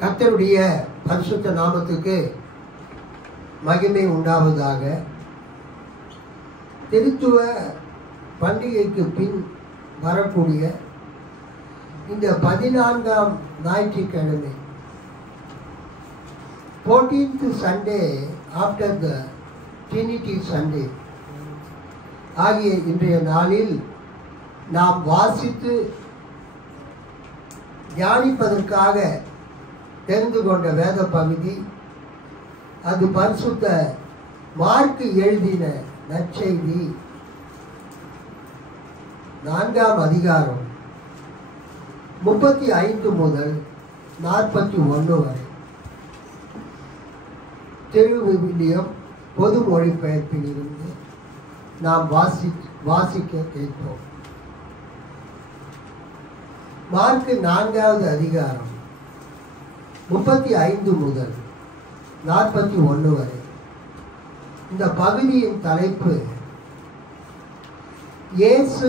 கர்த்தருடைய பரிசுத்த நாமத்துக்கு மகிமை உண்டாவதாக. திருத்துவ பண்டிகைக்கு பின் வரக்கூடிய இந்த 14ஆம் ஞாயிற்றுக்கிழமை, 14th Sunday after the Trinity Sunday ஆகிய இன்றைய நாளில் நாம் வாசித்து தியானிப்பதற்காக தெரிந்து கொண்ட வேத பகுதி, அது பரிசுத்த மார்க்கு எழுதின நற்செய்தி 4ஆம் அதிகாரம் 35 முதல் 41 வரை. திருவிவிலியம் பொது மொழிபெயர்ப்பில் இருந்து நாம் வாசிக்க கேட்போம். மார்க்கு 4வது அதிகாரம் 35 முதல் 41 வரை. இந்த பகுதியின் தலைப்பு, இயேசு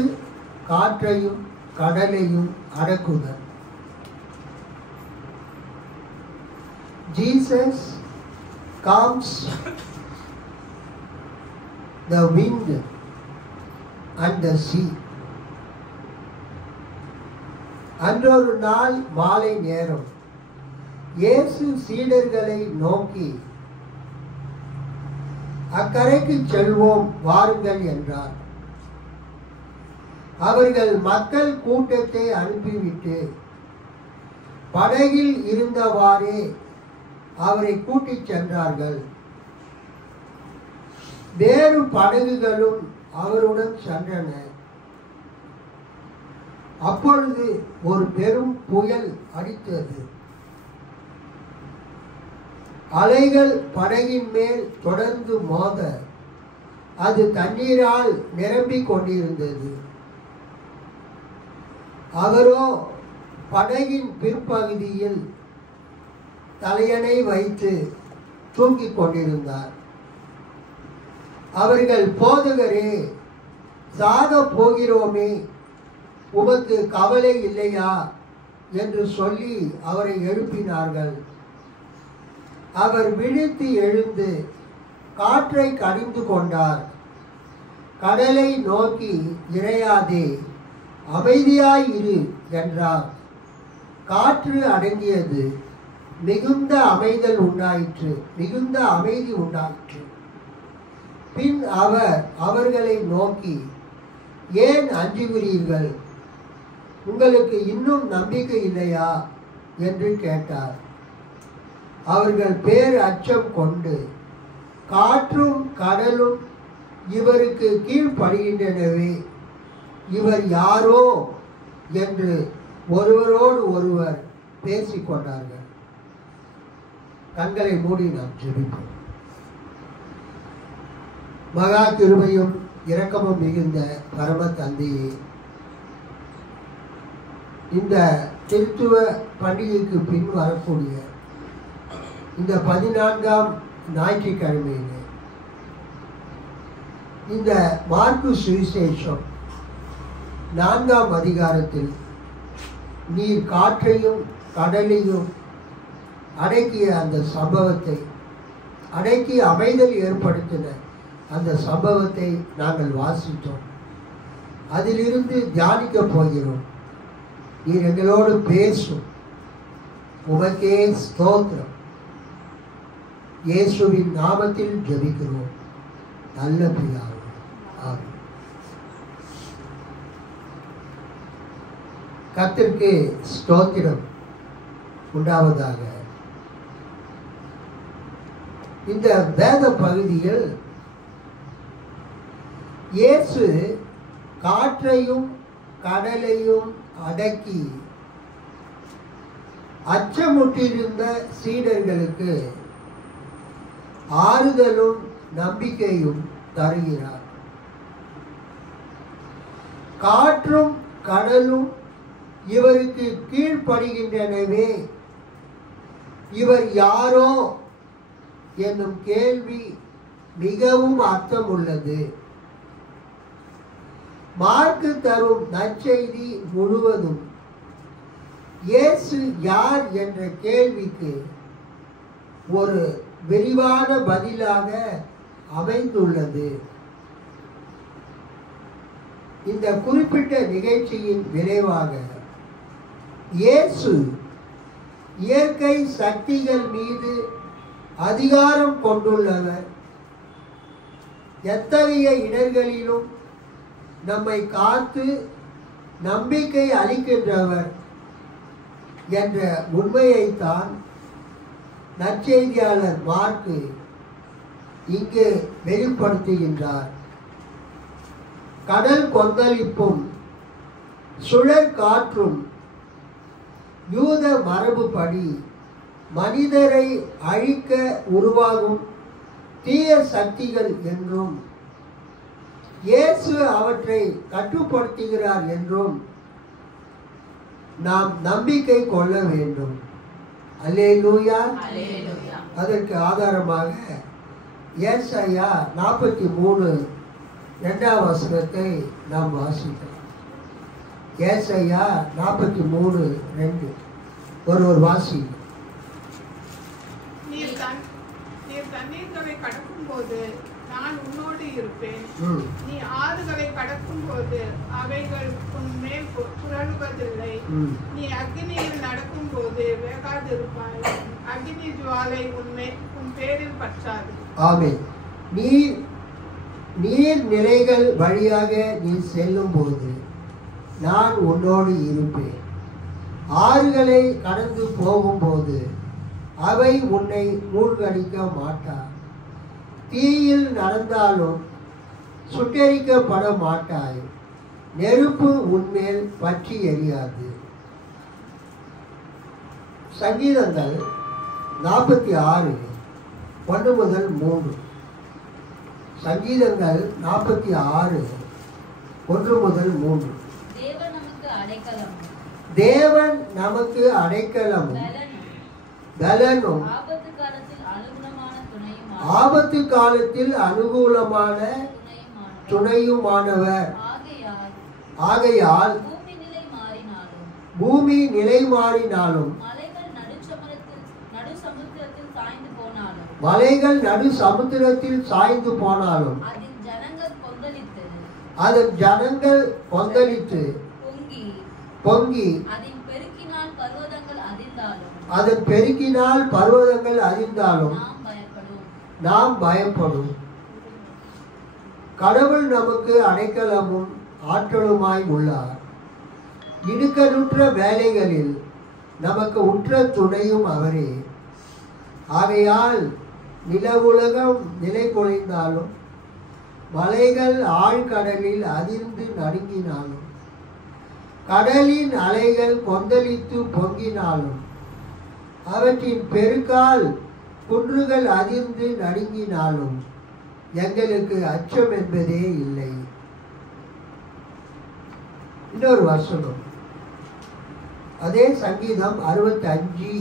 காற்றையும் கடலையும் அடக்குதல். Jesus calms the wind and the sea. அன்றொரு நாள் மாலை நேரம் இயேசு சீடர்களை நோக்கி, அக்கரைக்கு செல்வோம் வாருங்கள் என்றார். அவர்கள் மக்கள் கூட்டத்தை அனுப்பிவிட்டு படகில் இருந்தவாறே அவரை கூட்டிச் சென்றார்கள். வேறு படகுகளும் அவருடன் சென்றன. அப்பொழுது ஒரு பெரும் புயல் அடித்தது. அலைகள் படகின் மேல் தொடர்ந்து மோத அது தண்ணீரால் நிரம்பிக் கொண்டிருந்தது. அவரோ படகின் பிற்பகுதியில் தலையணை வைத்து தூங்கிக் கொண்டிருந்தார். அவர்கள், போதகரே, சாக போகிறோமே, உமக்கு கவலை இல்லையா என்று சொல்லி அவரை எழுப்பினார்கள். அவர் விழித்து எழுந்து காற்றை கடிந்து கொண்டார். கடலை நோக்கி, இறையாதே, அமைதியாய் இரு என்றார். காற்று அடங்கியது. மிகுந்த அமைதி உண்டாயிற்று. பின் அவர் அவர்களை நோக்கி, ஏன் அஞ்சுகிறீர்கள்? உங்களுக்கு இன்னும் நம்பிக்கை இல்லையா என்று கேட்டார். அவர்கள் பேர் அச்சம் கொண்டு, காற்றும் கடலும் இவருக்கு கீழ்ப்படுகின்றனவே, இவர் யாரோ என்று ஒருவரோடு ஒருவர் பேசிக்கொண்டார்கள். கண்களை மூடி நாம் ஜெபிப்போம். மகா கிருபையும் இரக்கமும் மிகுந்த பரம தந்தையே, இந்த திருத்துவ பண்டிகைக்கு பின் வரக்கூடிய இந்த 14ஆம் ஞாயிற்றுக்கிழமையிலே இந்த மார்க்கு சுவிசேஷம் 4ஆம் அதிகாரத்தில் நீர் காற்றையும் கடலையும் அடக்கிய அந்த சம்பவத்தை, அடக்கி அமைதல் ஏற்படுத்தின அந்த சம்பவத்தை நாங்கள் வாசித்தோம். அதிலிருந்து தியானிக்க போகிறோம். நீர் எங்களோடு பேசும். உமக்கே ஸ்தோத்திரம். இயேசுவின் நாமத்தில் ஜெபிக்கிறோம் நல்ல பிதாவே, ஆமென். கர்த்தருக்கு ஸ்தோத்திரம் உண்டாவதாக. இந்த வேத பகுதியில் இயேசு காற்றையும் கடலையும் அடக்கி அச்சமுற்றிருந்த சீடர்களுக்கு ஆறுதலும் நம்பிக்கையும் தருகிறார். காற்றும் கடலும் இவருக்கு கீழ்ப்படுகின்றனவே, இவர் யாரோ என்னும் கேள்வி மிகவும் அர்த்தம் உள்ளது. மார்க்கு தரும் நற்செய்தி முழுவதும் இயேசு யார் என்ற கேள்விக்கு ஒரு விரிவான பதிலாக அமைந்துள்ளது. இந்த குறிப்பிட்ட நிகழ்ச்சியின் விளைவாக இயேசு இயற்கை சக்திகள் மீது அதிகாரம் கொண்டுள்ளவர், எத்தகைய இடர்களிலும் நம்மை காத்து நம்பிக்கை அளிக்கின்றவர் என்ற உண்மையைத்தான் நற்செய்தியாளர் மார்க்கு இங்கு வெளிப்படுத்துகின்றார். கடல் கொந்தளிப்பும் சுழற் காற்றும் யூத மரபுப்படி மனிதரை அழிக்க உருவாகும் தீய சக்திகள் என்றும் இயேசு அவற்றை கட்டுப்படுத்துகிறார் என்றும் நாம் நம்பிக்கை கொள்ள வேண்டும். அல்லேலூயா. அதற்கு ஆதாரமாக ஏசாயா 43 2ஆம் வசனத்தை நாம் வாசிக்கலாம். ஏசாயா 43:2 ஒருவர் வாசி. நீர் தண்ணீர்களை கடக்கும் போது நான் உன்னோடு இருப்பேன். நீ ஆறுகளை கடக்கும் போது அவைகள் உன் மேல் புரளுவதில்லை. நீ அக்னியில் நடக்கும் போது வேகாதிருப்பாய். அக்னி ஜுவாலை உன் பேரில் பற்றாது. ஆமென். நீர் நிலைகள் வழியாக நீ செல்லும் போது நான் உன்னோடு இருப்பேன். ஆறுகளை கடந்து போகும்போது அவை உன்னை மூழ்கடிக்க மாட்டார். தீயில் நடந்தாலும் சுட்டெரிக்கப்பட மாட்டாய். நெருப்பு உன்மேல் பற்றி எரியாது. சங்கீதங்கள் 46 1 முதல் 3. சங்கீதங்கள் 46 1 முதல் 3. தேவன் நமக்கு அடைக்கலமும் பலனும் ஆபத்து காலத்தில் அனுகூலமான துணையுமானவர். ஆகையால் பூமி நிலை மாறினாலும் மலைகள் நடு சமுத்திரத்தில் சாய்ந்து போனாலும் அதன் ஜனங்கள் கொந்தளித்து பொங்கி அதன் பெருக்கினால் பர்வதங்கள் அதிர்ந்தாலும் நாம் பயப்படும். கடவுள் நமக்கு அடைக்கலமும் ஆற்றலுமாய் உள்ளார். இடுக்கணுற்ற வேலைகளில் நமக்கு உற்ற துணையும் அவரே. ஆகையால் நிலவுலகம் நிலை குலைந்தாலும் மலைகள் ஆழ்கடலில் அதிர்ந்து நடுங்கினாலும் கடலின் அலைகள் கொந்தளித்து பொங்கினாலும் அவற்றின் பெருக்கால் குன்றுகள் அதிர்ந்து நடுங்கினாலும் எங்களுக்கு அச்சம் என்பதே இல்லை. இன்னொரு வசனம், அதே சங்கீதம் 65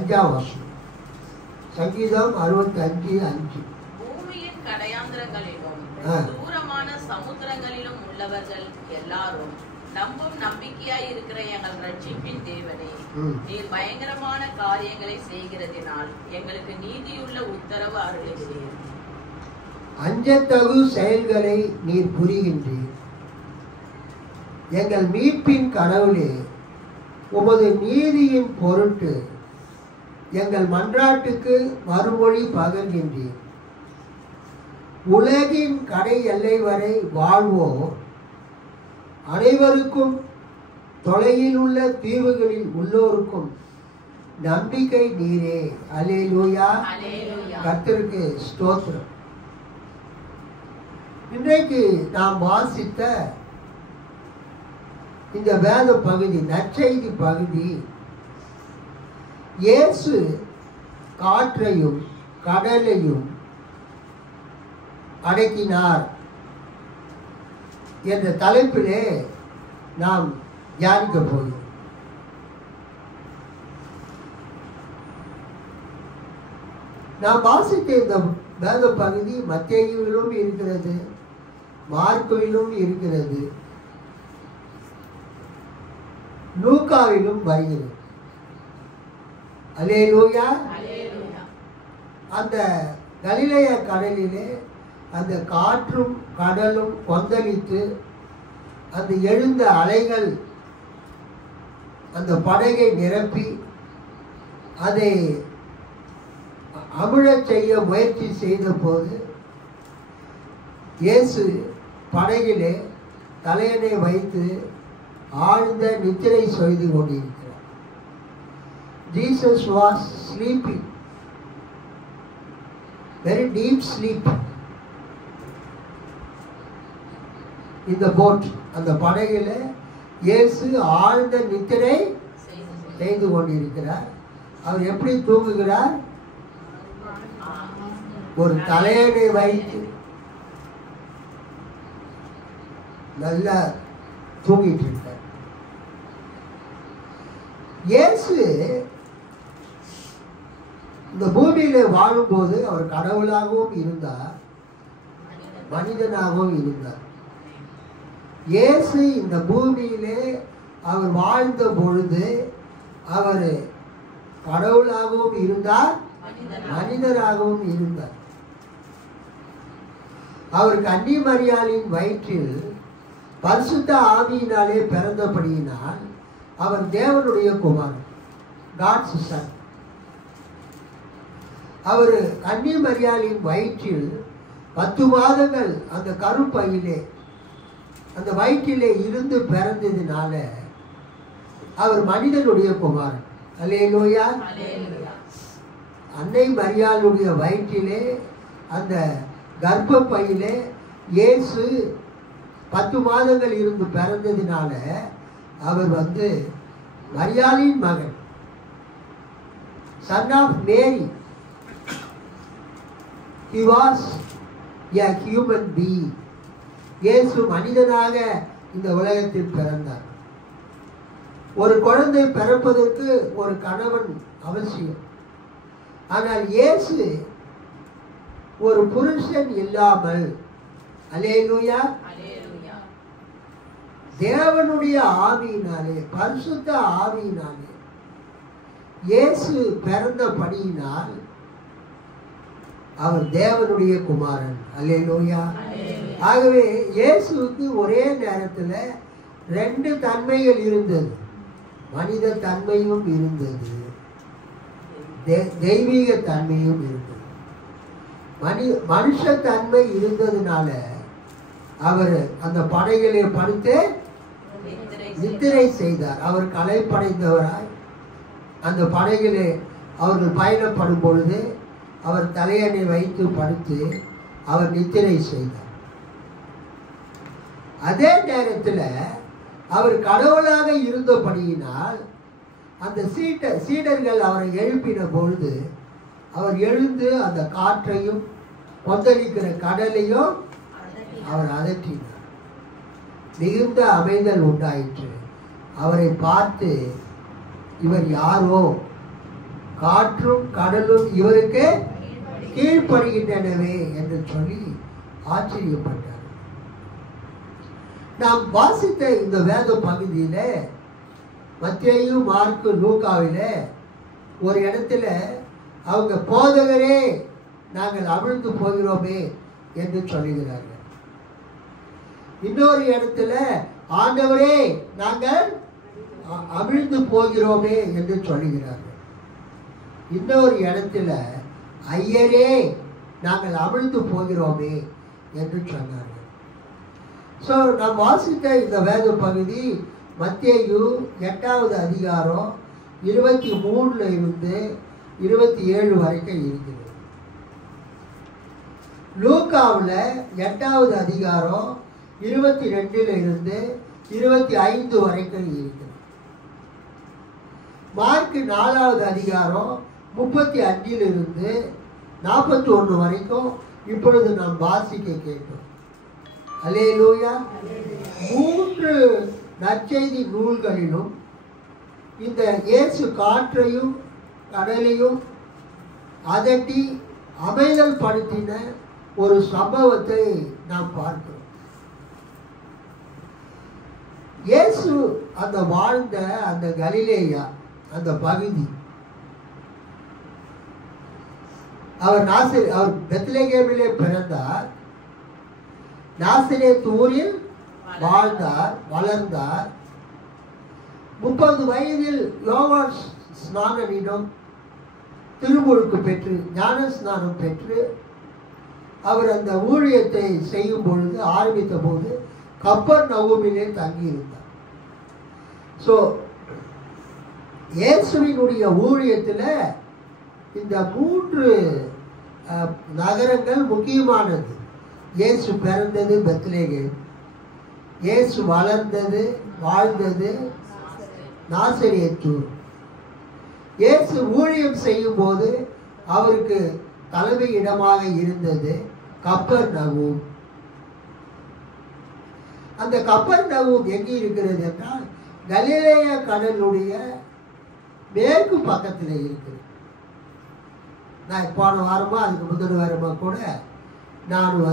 5ஆம் வசனம். சங்கீதம் 65:5. பூமியின் கடையாந்திரங்களிலும் தூரமான சமுத்திரங்களிலும் உள்ளவர்கள் எல்லாரும் நம்பும் நம்பிக்கையாய் இருக்கிற எங்கள் ரட்சிப்பின் தேவனே, நீர் பயங்கரமான காரியங்களை செய்கிறதினால் எங்களுக்கு நீதியுள்ள உத்தரவு அருளுகிறீர். அஞ்சத்தகு செயல்களை நீர் புரிகின்றீர். எங்கள் மீட்பின் கடவுளே, உமது நீதியின் பொருட்டு எங்கள் மன்றாட்டுக்கு மறுமொழி பகர்கின்றீர். உலகின் கடை எல்லை வரை வாழ்வோர் அனைவருக்கும் தொலையில் உள்ள தீவுகளில் உள்ளோருக்கும் நம்பிக்கை நீரே. அல்லேலூயா. கர்த்தருக்கு ஸ்தோத்திரம். இன்றைக்கு நாம் வாசித்த இந்த வேத பகுதி, நற்செய்தி பகுதி, இயேசு காற்றையும் கடலையும் அடக்கினார் என்ற தலைப்பிலே நாம் தியானிக்க போகிறோம். நாம் வாசித்த இந்த வேத பகுதி மத்தேயுவிலும் இருக்கிறது, மார்க்குவிலும் இருக்கிறது. லூக்காவிலும் வருகிறது. அல்லேலூயா. அல்லேலூயா. அந்த கலிலேய கடலிலே அந்த காற்றும் கடலும் கொந்தளித்து அந்த எழுந்த அலைகள் அந்த படகை நிரப்பி அதை அமிழச் செய்ய முயற்சி செய்த போது இயேசு படகிலே தலையணை வைத்து ஆழ்ந்த நித்திரை செய்து கொண்டிருக்கிறார். Jesus was sleeping, very deep sleep in the boat. அந்த படகில இயேசு ஆழ்ந்த நித்திரை செய்து கொண்டிருக்கிறார். அவர் எப்படி தூங்குகிறார்? ஒரு தலையணை வைத்து நல்லா தூங்கிட்டு இருக்கார். இயேசு இந்த பூமியில வாழும்போது அவர் கடவுளாகவும் இருந்தார், மனிதனாகவும் இருந்தார். இயேசு இந்த பூமியிலே அவர் வாழ்ந்த பொழுது அவர் கடவுளாகவும் இருந்தார், மனிதராகவும் இருந்தார். அவர் கன்னி மரியாளின் வயிற்றில் பரிசுத்த ஆவியினாலே பிறந்தபடியினால் அவர் தேவனுடைய குமாரன், காட்ஸ் சன். அவர் கன்னி மரியாளின் வயிற்றில் 10 மாதங்கள் அந்த கருப்பையிலே அந்த வயிற்றிலே இருந்து பிறந்ததினால அவர் மனிதனுடைய குமாரன். அல்லேலூயா. அன்னை மரியாளுடைய வயிற்றிலே அந்த கர்ப்பப்பையிலே இயேசு 10 மாதங்கள் இருந்து பிறந்ததினால அவர் மரியாளின் மகன், son of Mary. He was a human being. இயேசு மனிதனாக இந்த உலகத்தில் பிறந்தார். ஒரு குழந்தை பிறப்பதற்கு ஒரு கணவன் அவசியம். ஆனால் இயேசு ஒரு புருஷன் இல்லாமல், அல்லேலூயா, தேவனுடைய ஆவியினாலே, பரிசுத்த ஆவியினாலே இயேசு பிறந்தபடியினால் அவர் தேவனுடைய குமாரன். அல்லேலூயா. ஆகவே இயேசுவுக்கு ஒரே நேரத்தில் 2 தன்மைகள் இருந்தது. மனித தன்மையும் இருந்தது, தெய்வீக தன்மையும் இருந்தது. மனுஷ தன்மை இருந்ததுனால அவர் அந்த படகிலே படுத்து நித்திரை செய்தார். அவர் களைப்படைந்தவராய் அந்த படகிலே அவர்கள் பயணப்படும் பொழுது அவர் தலையணை வைத்து படுத்து அவர் நித்திரை செய்தார். அதே நேரத்தில் அவர் கடவுளாக இருந்தபடியினால் அந்த சீடர்கள் அவரை எழுப்பின பொழுது அவர் எழுந்து அந்த காற்றையும் கொந்தளிக்கிற கடலையும் அவர் அதட்டினார். மிகுந்த அமைதல் உண்டாயிற்று. அவரை பார்த்து, இவர் யாரோ, காற்றும் கடலும் இவருக்கு கீழ்ப்படுகின்றனவே என்று சொல்லி ஆச்சரியப்பட்டார். நாம் வாசித்த இந்த வேத பகுதியில மத்தேயு, மார்க்கு, லூக்காவில ஒரு இடத்துல அவங்க போதகரே நாங்கள் அவிழ்ந்து போகிறோமே என்று சொல்லுகிறார்கள். இன்னொரு இடத்துல ஆண்டவரே நாங்கள் அவிழ்ந்து போகிறோமே என்று சொல்லுகிறார்கள். இன்னொரு இடத்துல ஐயரே நாங்கள் அவிழ்ந்து போகிறோமே என்று சொன்னார்கள். ஸோ நாம் வாசித்த இந்த வேத பகுதி மத்தேயு 8வது அதிகாரம் 23 இருந்து 27 வரைக்கும் இருக்குது. லூக்காவில் 8வது அதிகாரம் 22 இருந்து 25 வரைக்கும் இருக்குது. மார்க் 4வது அதிகாரம் 35 இருந்து 41 வரைக்கும் இப்பொழுது நாம் வாசிக்க கேட்டோம். அல்லேலூயா. 3 நற்செய்தி நூல்களிலும் இந்த இயேசு காற்றையும் கடலையும் அதட்டி அமைதல் படுத்தின ஒரு சம்பவத்தை நாம் பார்க்கிறோம். இயேசு அந்த வாழ்ந்த அந்த கலிலேயா அந்த பகுதி, அவர் பெத்லகேமிலே பிறந்தார், நாசரேத் ஊரில் வாழ்ந்தார், வளர்ந்தார். 30 வயதில் யோவான் ஸ்நானனிடம் திருமுழுக்கு பெற்று ஞான ஸ்நானம் பெற்று அவர் அந்த ஊழியத்தை செய்யும் பொழுது ஆரம்பித்த போது கப்பர்நகூமிலே தங்கியிருந்தார். ஸோ இயேசுவினுடைய ஊழியத்தில் இந்த 3 நகரங்கள் முக்கியமானது. இயேசு பிறந்தது பெத்லகேம், இயேசு வளர்ந்தது வாழ்ந்தது நாசரேத்து. இயேசு ஊழியம் செய்யும் போது அவருக்கு தலைமை இடமாக இருந்தது கப்பர்நகூம். அந்த கப்பர்நகூம் எங்கே இருக்கிறது என்றால் கலிலேயா கடலுடைய மேற்கு பக்கத்தில் இருக்குது. நான் போன வாரமா அதுக்கு முதல் வாரமா கூட நான்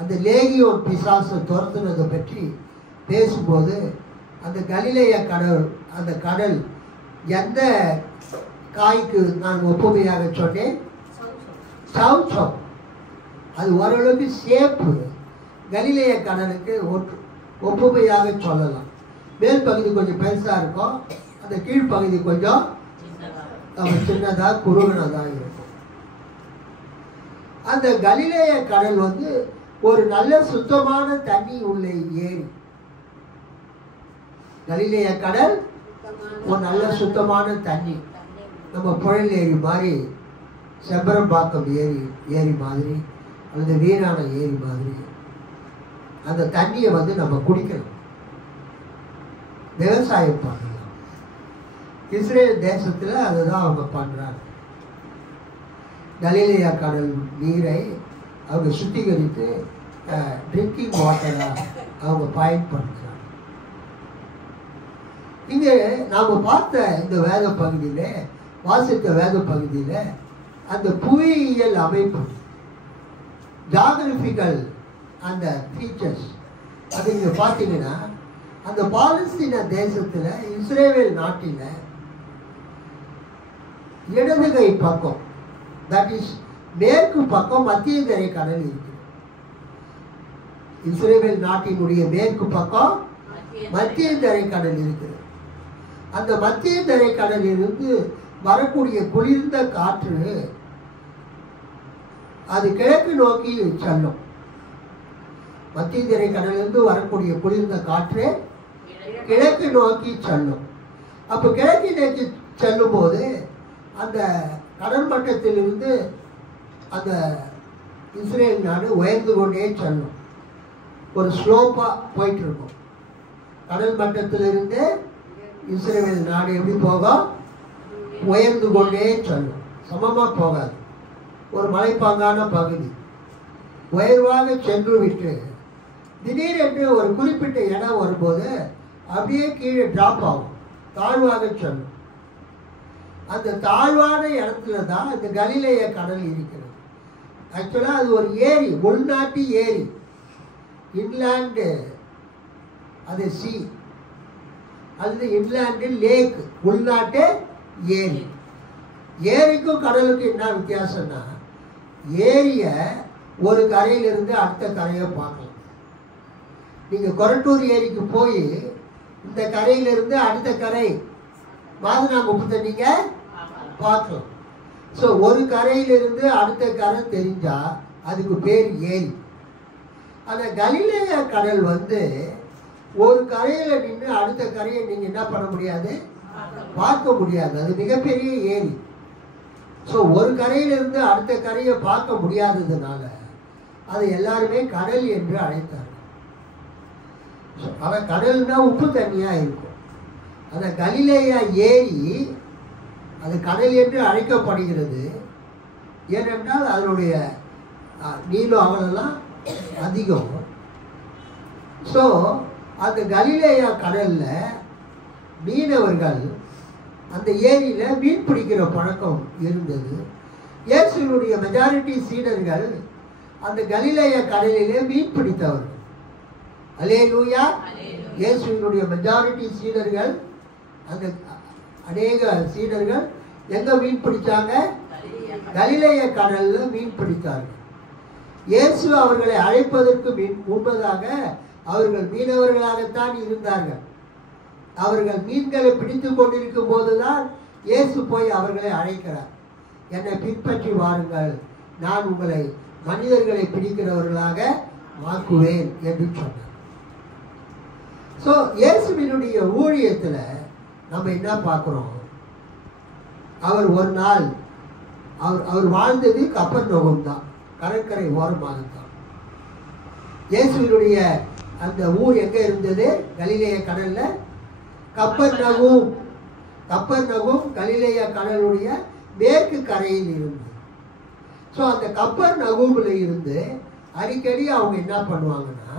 அந்த லேகியோன் பிசாசை துரத்துனதை பற்றி பேசும்போது அந்த கலிலேயா கடல், அந்த கடல் எந்த காய்க்கு நான் ஒப்புமையாக சொன்னேன்? சவுச்சம். அது ஓரளவுக்கு சேப்பு கலிலேய கடலுக்கு ஒப்புமையாக சொல்லலாம். மேல் பகுதி கொஞ்சம் பெருசாக இருக்கும், அந்த கீழ்ப்பகுதி கொஞ்சம் சின்னதாக குறுகினதாக இருக்கும். அந்த கலிலேய கடல் ஒரு நல்ல சுத்தமான தண்ணி உள்ள ஏரி. கலிலேய கடல் ஒரு நல்ல சுத்தமான தண்ணி, நம்ம புழல் ஏரி மாதிரி, செம்பரம்பாக்கம் ஏரி மாதிரி அல்லது வீரான ஏரி மாதிரி அந்த தண்ணியை நம்ம குடிக்கணும், விவசாயம் பண்ணலாம். இஸ்ரேல் தேசத்தில் அதுதான் அவங்க பண்றாங்க. கலிலேயா கடல் நீரை அவங்க சுத்திகரித்து ட்ரிங்கிங் வாட்டரா அவங்க பயன்படுத்துறாங்க. இங்கே நாம் பார்த்த இந்த வேத பகுதியில, வாசித்த வேத பகுதியில அந்த புவியியல் அமைப்பு, ஜாகிரபிக்கல் அந்த ஃபீச்சர்ஸ் அது நீங்க பார்த்தீங்கன்னா அந்த பாலஸ்தீன தேசத்துல இஸ்ரேல் நாட்டில இடதுகை பக்கம், தட் இஸ் மேற்கு பக்கம் மத்திய தரை கடல் இருக்கு. இஸ்ரேல் நாட்டினுடைய மேற்கு பக்கம் மத்திய தரை கடல் இருக்குது. அந்த மத்திய தரை கடலிலிருந்து வரக்கூடிய குளிர்ந்த காற்று அது கிழக்கு நோக்கி செல்லும். மத்திய தரை கடலிலிருந்து வரக்கூடிய குளிர்ந்த காற்று கிழக்கு நோக்கி செல்லும். அப்ப கிழக்கு நோக்கி செல்லும் போது அந்த கடல் மட்டத்திலிருந்து அந்த இஸ்ரேல் நாடு உயர்ந்து கொண்டே செல்லும். ஒரு ஸ்லோப்பா போயிட்டு இருக்கும். கடல் மட்டத்திலிருந்து இஸ்ரேல் நாடு எப்படி போகும்? உயர்ந்து கொண்டே செல்லும். சமமா போகாது. ஒரு மலைப்பாங்கான பகுதி உயர்வாக சென்று விட்டு திடீரென்று ஒரு குறிப்பிட்ட இடம் வரும்போது அப்படியே கீழே டிராப் ஆகும், தாழ்வாக செல்லும். அந்த தாழ்வான இடத்துல தான் இந்த கலிலேய கடல் இருக்கிறது. ஆக்சுவலா அது ஒரு ஏரி, உள்நாட்டு ஏரி, இன்லாண்டு அது சி அல்லது இன்லாண்டு லேக், உள்நாட்டு ஏரி. ஏரிக்கும் கடலுக்கும் என்ன வித்தியாசம்னா, ஏரிய ஒரு கரையிலிருந்து அடுத்த கரையை பார்க்கலாம். நீங்க கொரட்டூர் ஏரிக்கு போய் இந்த கரையிலிருந்து அடுத்த கரை மாதனாங்குப்பத்தை நீங்க பார்க்கலாம். ஸோ ஒரு கரையிலிருந்து அடுத்த கரை தெரிஞ்சா அதுக்கு பேர் ஏரி. அந்த கலிலேய கடல் ஒரு கரையில நின்று அடுத்த கரையை நீங்க என்ன பண்ண முடியாது, பார்க்க முடியாது. அது மிகப்பெரிய ஏரி. ஸோ ஒரு கரையிலிருந்து அடுத்த கரையை பார்க்க முடியாததுனால அது எல்லாருமே கடல் என்று அழைத்தார்கள். ஆனா கடல்னா உப்பு தண்ணியா இருக்கும். அந்த கலிலேயா ஏரி அது கடல் என்று அழைக்கப்படுகிறது. ஏனென்றால் அதனுடைய நீளம் அகலெல்லாம் அதிகம். ஸோ அந்த கலிலேயா கடல்ல மீனவர்கள் அந்த ஏரியில மீன் பிடிக்கிற பழக்கம் இருந்தது. இயேசுவினுடைய மெஜாரிட்டி சீடர்கள் அந்த கலிலேயா கடலிலே மீன் பிடித்தவர்கள். அல்லேலூயா. இயேசுவினுடைய மெஜாரிட்டி சீடர்கள், அந்த அநேக சீடர்கள் எங்க மீன் பிடிச்சாங்க? கலிலேய கடல்ல மீன் பிடித்தார்கள். இயேசு அவர்களை அழைப்பதற்கு முன்பதாக அவர்கள் மீனவர்களாகத்தான் இருந்தார்கள். அவர்கள் மீன்களை பிடித்து கொண்டிருக்கும் போதுதான் இயேசு போய் அவர்களை அழைக்கிறார். என்னை பின்பற்றி வாருங்கள், நான் உங்களை மனிதர்களை பிடிக்கிறவர்களாக ஆக்குவேன் என்று சொன்னார். ஸோ இயேசுவினுடைய ஊழியத்தில் நம்ம என்ன பார்க்குறோம்? அவர் ஒரு நாள் அவர் வாழ்ந்தது கப்பர்நகூம் தான், கடற்கரை ஓரமாக தான். இயேசுவினுடைய அந்த ஊர் எங்கே இருந்தது? கலிலேய கடல்ல. கப்பர்நகூம் கலிலேய கடலுடைய மேற்கு கரையில் இருந்தது. ஸோ அந்த கப்பர்நகூமில் இருந்து அடிக்கடி அவங்க என்ன பண்ணுவாங்கன்னா,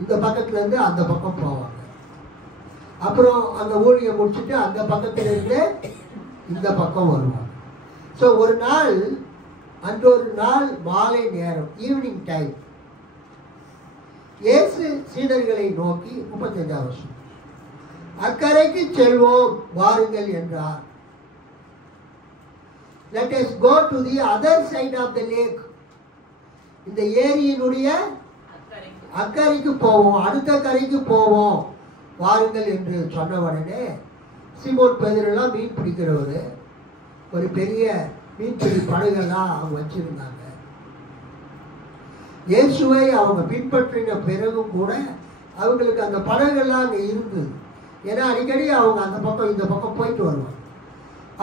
இந்த பக்கத்துல இருந்து அந்த பக்கம் போவாங்க. அப்புறம் அந்த ஊழியை முடிச்சுட்டு அந்த பக்கத்துல இருந்து இந்த பக்கம் வருவாங்க. ஸோ ஒரு நாள், அன்றொரு நாள் மாலை நேரம், ஈவினிங் டைம், இயேசு சீடர்களை நோக்கி 35 வருஷம், அக்கரைக்கு செல்வோம் வாருங்கள் என்றார். Let us go to the other side of the lake. இந்த ஏரியினுடைய அக்கரைக்கு போவோம், அடுத்த கரைக்கு போவோம் வாருங்கள் என்று சொன்ன உடனே சீமோன் பேதுருலாம் மீன் பிடிக்கிறவர், ஒரு பெரிய மீன்பிடி படகெல்லாம் அவங்க வச்சிருந்தாங்க. இயேசுவை அவங்க பின்பற்றின பிறகும் கூட அவங்களுக்கு அந்த படகெல்லாம் அங்கே இருந்தது. ஏன்னா அடிக்கடி அவங்க அந்த பக்கம் இந்த பக்கம் போயிட்டு வருவாங்க.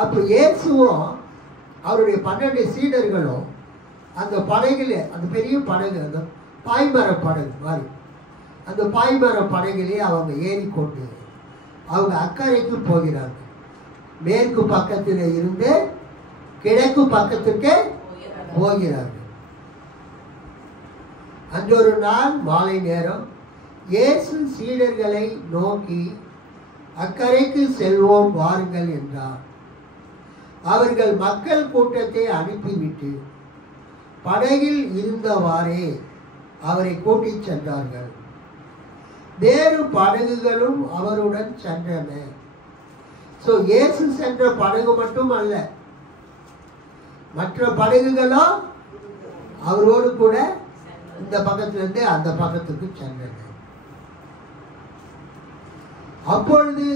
அப்போ இயேசுவும் அவருடைய 12 சீடர்களும் அந்த படகுல, அந்த பெரிய படகு, அந்த பாய்மர படகு மாதிரி, அந்த பாய்மர படகிலே அவங்க ஏறிக்கொண்டு அவங்க அக்கறைக்கு போகிறார்கள். மேற்கு பக்கத்தில் இருந்து கிழக்கு பக்கத்துக்கு போகிறார்கள். அன்றொரு நாள் மாலை நேரம் இயேசு சீடர்களை நோக்கி அக்கறைக்கு செல்வோம் வாருங்கள் என்றார். அவர்கள் மக்கள் கூட்டத்தை அனுப்பிவிட்டு படகில் இருந்தவாறே அவரை கூட்டிச் சென்றார்கள். வேறு படகுகளும் அவருடன் சென்றன. ஸோ இயேசு சென்ற படகு மட்டும் அல்ல, மற்ற படகுகளும் அவரோடு கூட இந்த பக்கத்திலிருந்து அந்த பக்கத்துக்கு சென்றன. அப்பொழுது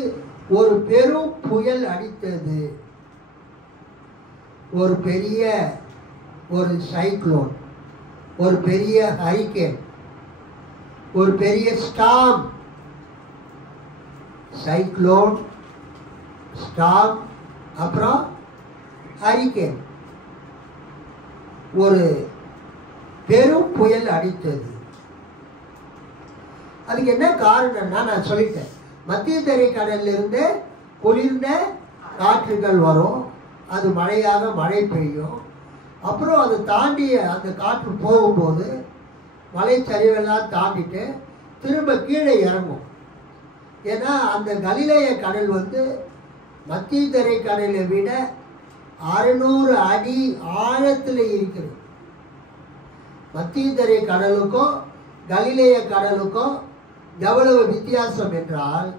ஒரு பெரும் புயல் அடித்தது. ஒரு பெரிய ஒரு சைக்ளோன், ஒரு பெரிய ஹரிகேன், ஒரு பெரிய ஸ்டார்ம். சைக்ளோன், ஸ்டார்ம், அப்புறம் ஹரிகேன், ஒரு பெரும் புயல் அடித்தது. அதுக்கு என்ன காரணம்னா, நான் சொல்லிட்டேன், மத்திய தரை கடல்ல இருந்து குளிர்ந்த காற்றுகள் வரும், அது மழையாக மழை பெய்யும். அப்புறம் அதை தாண்டி அந்த காற்று போகும்போது மலைச்சரிவெல்லாம் தாண்டிட்டு திரும்ப கீழே இறங்கும். ஏன்னா அந்த கலிலேய கடல் மத்திய தரை கடலை விட 600 அடி ஆழத்தில் இருக்கிறது. மத்திய தரை கடலுக்கும் கலிலேய கடலுக்கும் எவ்வளவு வித்தியாசம் என்றால்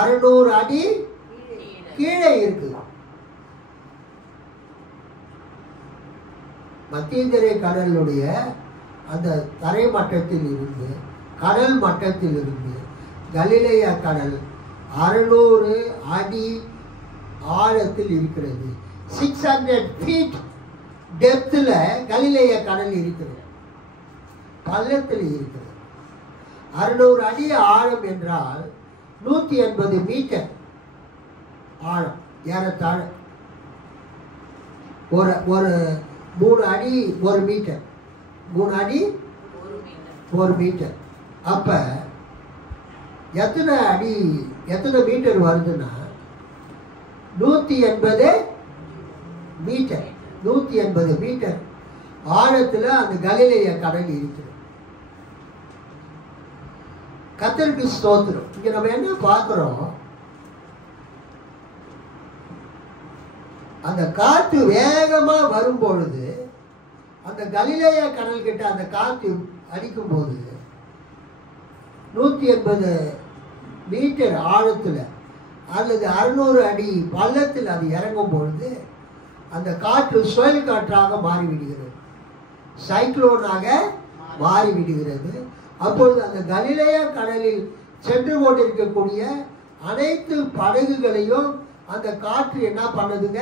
600 அடி கீழே இருக்குது. மத்திய தரை கடலுடைய அந்த தரை மட்டத்தில் இருந்து, கடல் மட்டத்தில் இருந்து கலிலேய கடல் 600 அடி ஆழத்தில் இருக்கிறது. 600 feet டெப்த்தில் கலிலேய கடல் இருக்கிறது, பள்ளத்தில் இருக்கிறது. 600 அடி ஆழம் என்றால் 180 மீட்டர் ஆழம் ஏறத்தாழ. ஒரு 3 அடி 1 மீட்டர், 3 அடி 1 மீட்டர். அப்ப எத்தனை அடி, எத்தனை மீட்டர் வருதுன்னா 180 மீட்டர். 180 மீட்டர் ஆழத்துல அந்த கலிலேய கடல் இருக்கிறது. கர்த்தருக்கு ஸ்தோத்திரம். இங்க நம்ம என்ன பார்க்கிறோம், அந்த காற்று வேகமா வரும்பொழுது, அந்த கலிலேய கடல் கிட்ட அந்த காற்று அடிக்கும் போது 180 மீட்டர் ஆழத்தில் அல்லது 600 அடி பள்ளத்தில் அது இறங்கும் பொழுது அந்த காற்று சுழல் காற்றாக மாறிவிடுகிறது, சைக்ளோனாக மாறிவிடுகிறது. அப்பொழுது அந்த கலிலேயா கடலில் சென்று கொண்டிருக்கக்கூடிய அனைத்து படகுகளையும் அந்த காற்று என்ன பண்ணுதுங்க,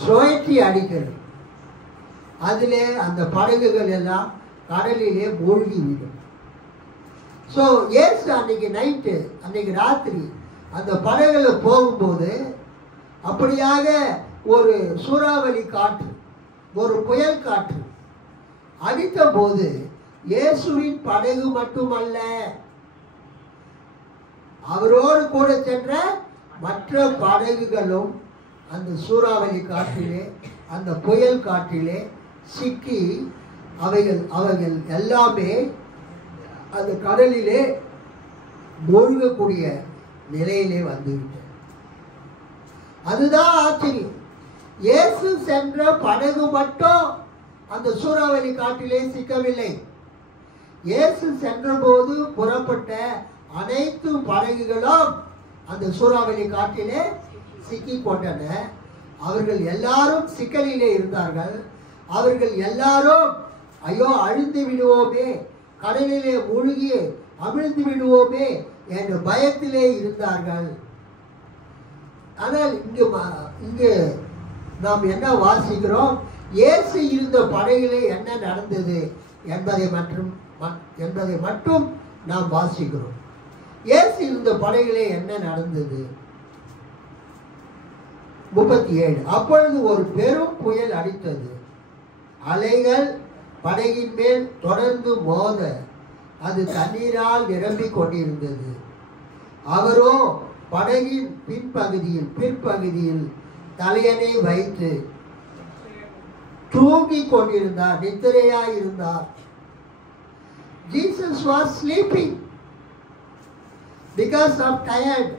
சுழற்றி அடிக்கிறது. அதிலே அந்த படகுகள் எல்லாம் கடலிலே மூழ்கிவிடும். ஸோ ஏசு அன்னைக்கு நைட்டு, அன்னைக்கு ராத்திரி அந்த படகுல போகும்போது அப்படியாக ஒரு சூறாவளி காற்று, ஒரு புயல் காற்று அடித்த போது இயேசுவின் படகு மட்டுமல்ல, அவரோடு கூட சென்ற மற்ற படகுகளும் அந்த சூறாவளி காற்றிலே, அந்த புயல் காற்றிலே சிக்கி அவைகள் எல்லாமே அந்த கடலிலே மூழ்கக்கூடிய நிலையிலே வந்துவிட்டது. அதுதான் ஆச்சரியம். இயேசு சென்ற படகு மட்டும் அந்த சூறாவளி காற்றிலே சிக்கவில்லை. இயேசு சென்றபோது புறப்பட்ட அனைத்து படகுகளும் அந்த சூறாவளி காற்றிலே சிக்கி கொண்டன. அவர்கள் எல்லாரும் சிக்கலிலே இருந்தார்கள். அவர்கள் எல்லாரும் ஐயோ அழிந்து விடுவோமே, கடலிலே மூழ்கி அமிழ்ந்து விடுவோமே என்ற பயத்திலே இருந்தார்கள். ஆனால் இங்கு நாம் என்ன வாசிக்கிறோம், இயேசு இருந்த படகிலே என்ன நடந்தது என்பதை மட்டும் நாம் வாசிக்கிறோம். இயேசு இருந்த படகிலே என்ன நடந்தது? 37. அப்பொழுது ஒரு பெரும் புயல் அடித்தது, அலைகள் படகின் மேல் தொடர்ந்து மோத அது தண்ணீரால் நிரம்பிக் கொண்டிருந்தது. அவரோ படகின் பிற்பகுதியில் தலையணை வைத்து தூங்கிக் கொண்டிருந்தார், நித்திரையாயிருந்தார். Jesus was sleeping because of tired,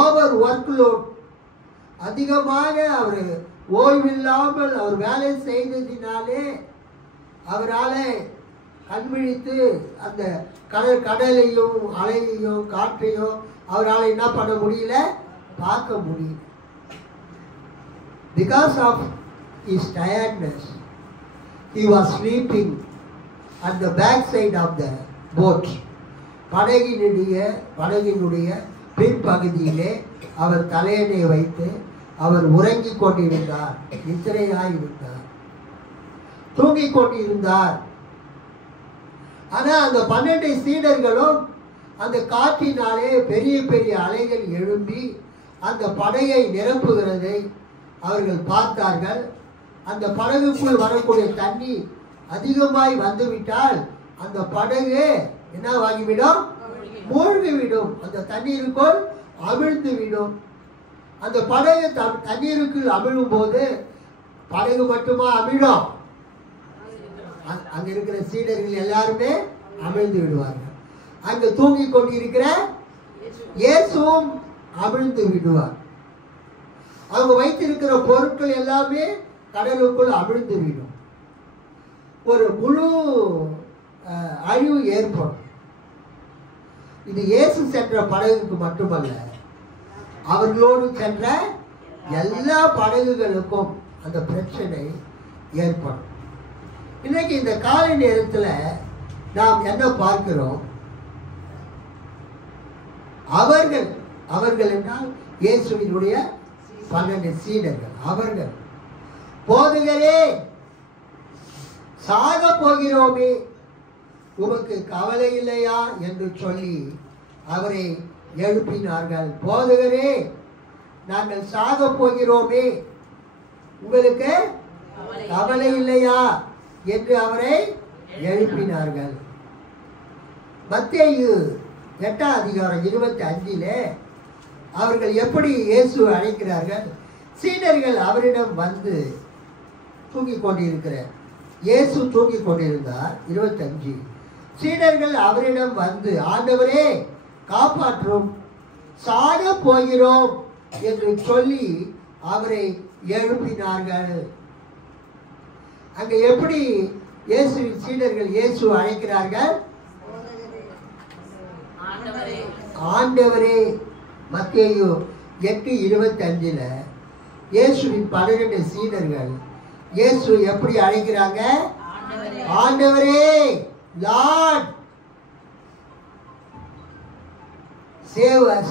over workload. அதிகமாக அவர் ஓய்வில்லாமல் அவர் வேலை செய்ததினாலே அவரால் கண்விழித்து அந்த கடலையும் அலையையும் காற்றையும் அவரால் என்ன பண்ண முடியல, பார்க்க முடியல. Because of his tiredness, he was sleeping at the back side of the boat. படகினுடைய பின்பகுதியிலே அவர் தலையணை வைத்து அவர் உறங்கிக் கொண்டிருந்தார், நித்திரையாயிருந்தார், தூங்கிக் கொண்டிருந்தார். ஆனால் அந்த 12 சீடர்களும் அந்த காற்றினாலே பெரிய பெரிய அலைகள் எழும்பி அந்த படகை நிரப்புகிறதை அவர்கள் பார்த்தார்கள். அந்த படகுக்குள் வரக்கூடிய தண்ணி அதிகமாய் வந்துவிட்டால் அந்த படகு என்ன ஆகிவிடும், மூழ்கிவிடும், அந்த தண்ணீருக்குள் அமிழ்ந்துவிடும். அந்த படகு தண்ணீருக்குள் அமிழும் போது படகு மட்டுமா அமிழும், அங்க இருக்கிற சீடர்கள் எல்லாருமே அமிழ்ந்து விடுவார்கள். அங்க தூங்கிக் கொண்டிருக்கிற இயேசுவும் அமிழ்ந்து விடுவார். அவங்க வைத்திருக்கிற பொருட்கள் எல்லாமே கடலுக்குள் அமிழ்ந்து விடும். ஒரு முழு அழிவு ஏற்படும். இது இயேசு சென்ற படகுக்கு மட்டுமல்ல, அவர்களோடு சென்ற எல்லா படகுகளுக்கும் அந்த பிரச்சனை ஏற்படும். இன்னைக்கு இந்த காலை நேரத்தில் நாம் என்ன பார்க்கிறோம், அவர்கள் என்றால் இயேசுவினுடைய 12 சீடர்கள். அவர்கள் போதுகிறே, சாக போகிறோமே, உமக்கு கவலை இல்லையா என்று சொல்லி அவரை எழுப்பினார்கள். போதுகிறே, நாங்கள் சாக போகிறோமே, உங்களுக்கு கவலை இல்லையா என்று அவரை எழுப்பினார்கள். மத்தேயு 8ஆம் அதிகாரம் 25 அவர்கள் எப்படி இயேசு அழைக்கிறார்கள். சீடர்கள் அவரிடம் வந்து தூங்கிக் கொண்டிருக்கிற இயேசு தூங்கிக் கொண்டிருந்தார். 25 சீடர்கள் அவரிடம் வந்து, ஆண்டவரே காப்பாற்றும், சாக போகிறோம் என்று சொல்லி அவரை எழுப்பினார்கள். அங்க எப்படி இயேசுவின் சீடர்கள் இயேசு அழைக்கிறார்கள், ஆண்டவரே. மத்தேயு 8:25 இயேசுவின் 12 சீடர்கள் இயேசு எப்படி அழைக்கிறாங்க? ஆண்டவரே, Lord, save us,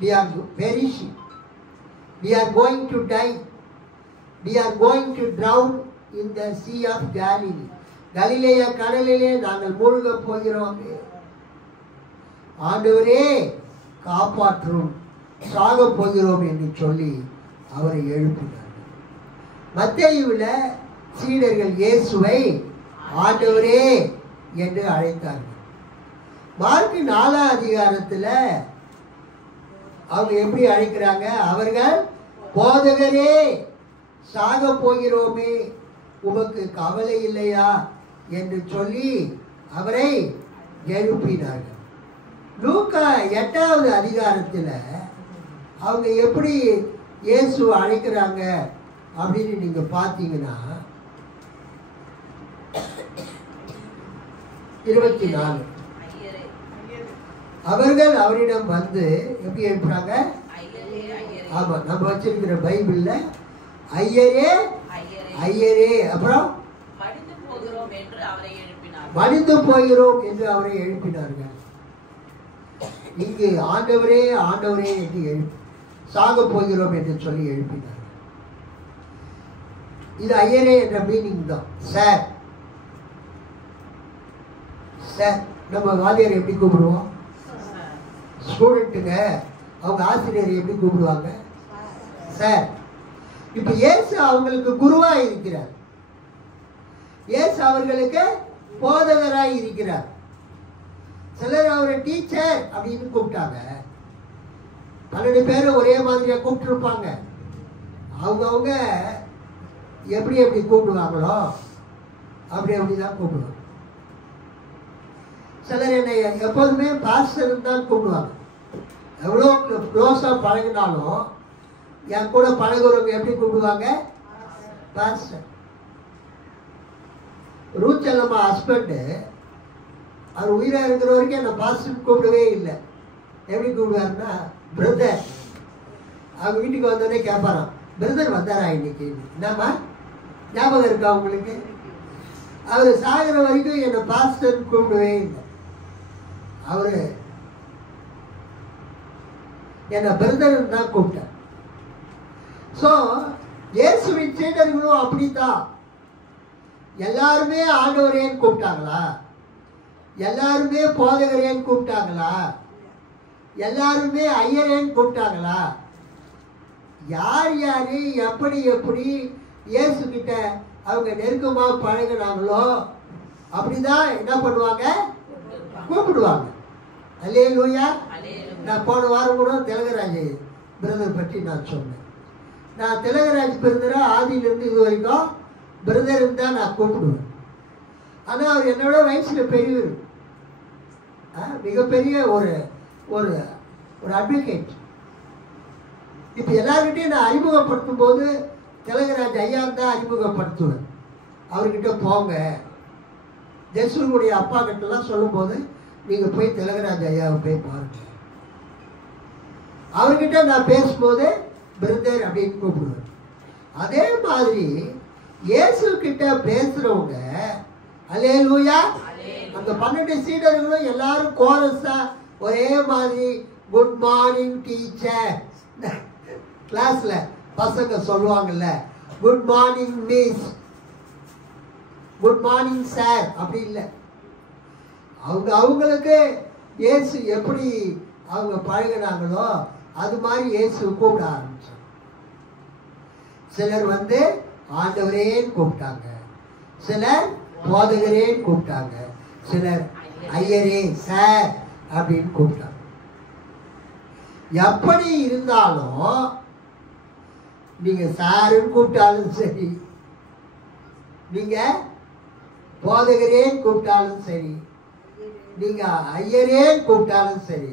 we are perishing, we are going to die, we are going to drown in the sea of Galilee. கலிலேய கடலிலே நாங்கள் மூழ்க போகிறோம். ஆண்டவரே காப்பாற்றும், சாக போகிறோம் என்று சொல்லி அவரை எழுப்பினார்கள். மத்தேயுவில் சீடர்கள் இயேசுவை ஆண்டவரே என்று அழைத்தார்கள். மார்க் 4 அதிகாரத்தில் அவங்க எப்படி அழைக்கிறாங்க? அவர்கள் போதகரே, சாக போகிறோமே, உமக்கு கவலை இல்லையா என்று சொல்லி அவரை எழுப்பினார்கள். லூக்கா 8வது அதிகாரத்தில் அவங்க எப்படி இயேசு அழைக்கிறாங்க அப்படின்னு நீங்க பார்த்தீங்கன்னா 24 அவர்கள் அவரிடம் வந்து எப்படி எழுப்புறாங்க? ஆமா, நம்ம வச்சிருக்கிற பைபிள்ல ஐயரே ஐயரே, அப்புறம் மடிந்து போகிறோம் என்று அவரை எழுப்பினார்கள். இங்கு ஆண்டவரே ஆண்டவரே என்று எழுப்பி சாக போகிறோம் என்று சொல்லி எழுப்பினார்கள். இது ஐயரே என்ற மீனிங் தான். சார் சார், நம்ம வாத்தியார் எப்படி கூப்பிடுவோம்? ஸ்டூடெண்ட்டுங்க அவங்க ஆசிரியர் எப்படி கூப்பிடுவாங்க? சார். இப்ப இயேசு அவங்களுக்கு குருவாய் இருக்கிறார், இயேசு அவர்களுக்கு போதகராய் இருக்கிறார். சிலர் அவரை டீச்சர் அப்படின்னு கூப்பிட்டாங்க. 12 பேரும் ஒரே மாதிரியா கூப்பிட்டுருப்பாங்க. அவங்க எப்படி எப்படி கூப்பிடுவாங்களோ அப்படிதான் கூப்பிடுவாங்க. சிலர் என்னை எப்போதுமே பாஸ்டர் தான் கூப்பிடுவாங்க. எவ்வளோ க்ளோஸாக பழகினாலும் என் கூட பழகுறவங்க எப்படி கூப்பிடுவாங்க? பாஸ்டர். ரூச்சல்லம்மா ஹஸ்பண்டு அவர் உயிராக இருக்கிற வரைக்கும் என்னை பாஸ்டர் கூப்பிடவே இல்லை. எப்படி கூப்பிடுவாருன்னா பிரதர். அவங்க வீட்டுக்கு வந்தோடனே கேட்பாராம், பிரதர் வந்தாரா இன்னைக்கு? என்னம்மா ஞாபகம் இருக்கா உங்களுக்கு? அவர் சாகிற வரைக்கும் என்னை பாஸ்டர் கூப்பிடவே இல்லை. அவரு என்னை பிரதர் தான் கூப்பிட்டார். ஸோ இயேசுவின் சீடர்களும் அப்படித்தான். எல்லாருமே ஆண்டவரேன்னு கூப்பிட்டாங்களா? எல்லாருமே போதகரேன்னு கூப்பிட்டாங்களா? எல்லாருமே ஐயரேன்னு கூப்பிட்டாங்களா? யார் யாரு எப்படி எப்படி இயேசு கிட்ட அவங்க நெருக்கமா பழகினாங்களோ அப்படிதான் என்ன பண்ணுவாங்க? கூப்பிடுவாங்க. அல்லேலூயா. நான் போன வாரம் கூட திலகராஜ் பிரதர் பற்றி நான் சொன்னேன். நான் திலகராஜ் பிரதரை ஆதியிலிருந்து இது வரைக்கும் பிரதர் தான் நான் கூப்பிடுவேன். ஆனால் அவர் என்னோட வயசுல பெரியவர், மிகப்பெரிய ஒரு ஒரு ஒரு அட்வொகேட். இப்போ எல்லார்கிட்டையும் நான் அறிமுகப்படுத்தும் போது திலகராஜ் ஐயா தான் அறிமுகப்படுத்துவேன். அவர்கிட்ட போங்க, ஜெசுடைய அப்பா கிட்டலாம் சொல்லும்போது நீங்கள் போய் திலகராஜ் ஐயாவை போய் பாருங்க. அவர்கிட்ட நான் பேசும்போது பிரதர் அப்படின்னு கூப்பிடுவேன். அதே மாதிரி இயேசு கிட்ட பேசுறவங்க அல்லேலூயா. அந்த 12 சீடர்களும் எல்லாரும் கோரஸா ஒரே மாதிரி குட் மார்னிங் டீச்சர். கிளாஸ்ல பசங்க சொல்லுவாங்கல்ல, good morning miss, good morning sir, அப்படி இல்லை. அவங்களுக்கு இயேசு எப்படி அவங்க பழகினாங்களோ அது மாதிரி இயேசு கூப்பிட ஆரம்பிச்சாங்க. சிலர் வந்து ஆண்டவரேன்னு கூப்பிட்டாங்க, சிலர் போதகரேன்னு கூப்பிட்டாங்க, சிலர் ஐயரே சார் அப்படின்னு கூப்பிட்டாங்க. எப்படி இருந்தாலும் நீங்க சாருன்னு கூப்பிட்டாலும் சரி, நீங்க போதகரேன்னு கூப்பிட்டாலும் சரி, நீங்க ஐயரேன்னு கூப்பிட்டாலும் சரி,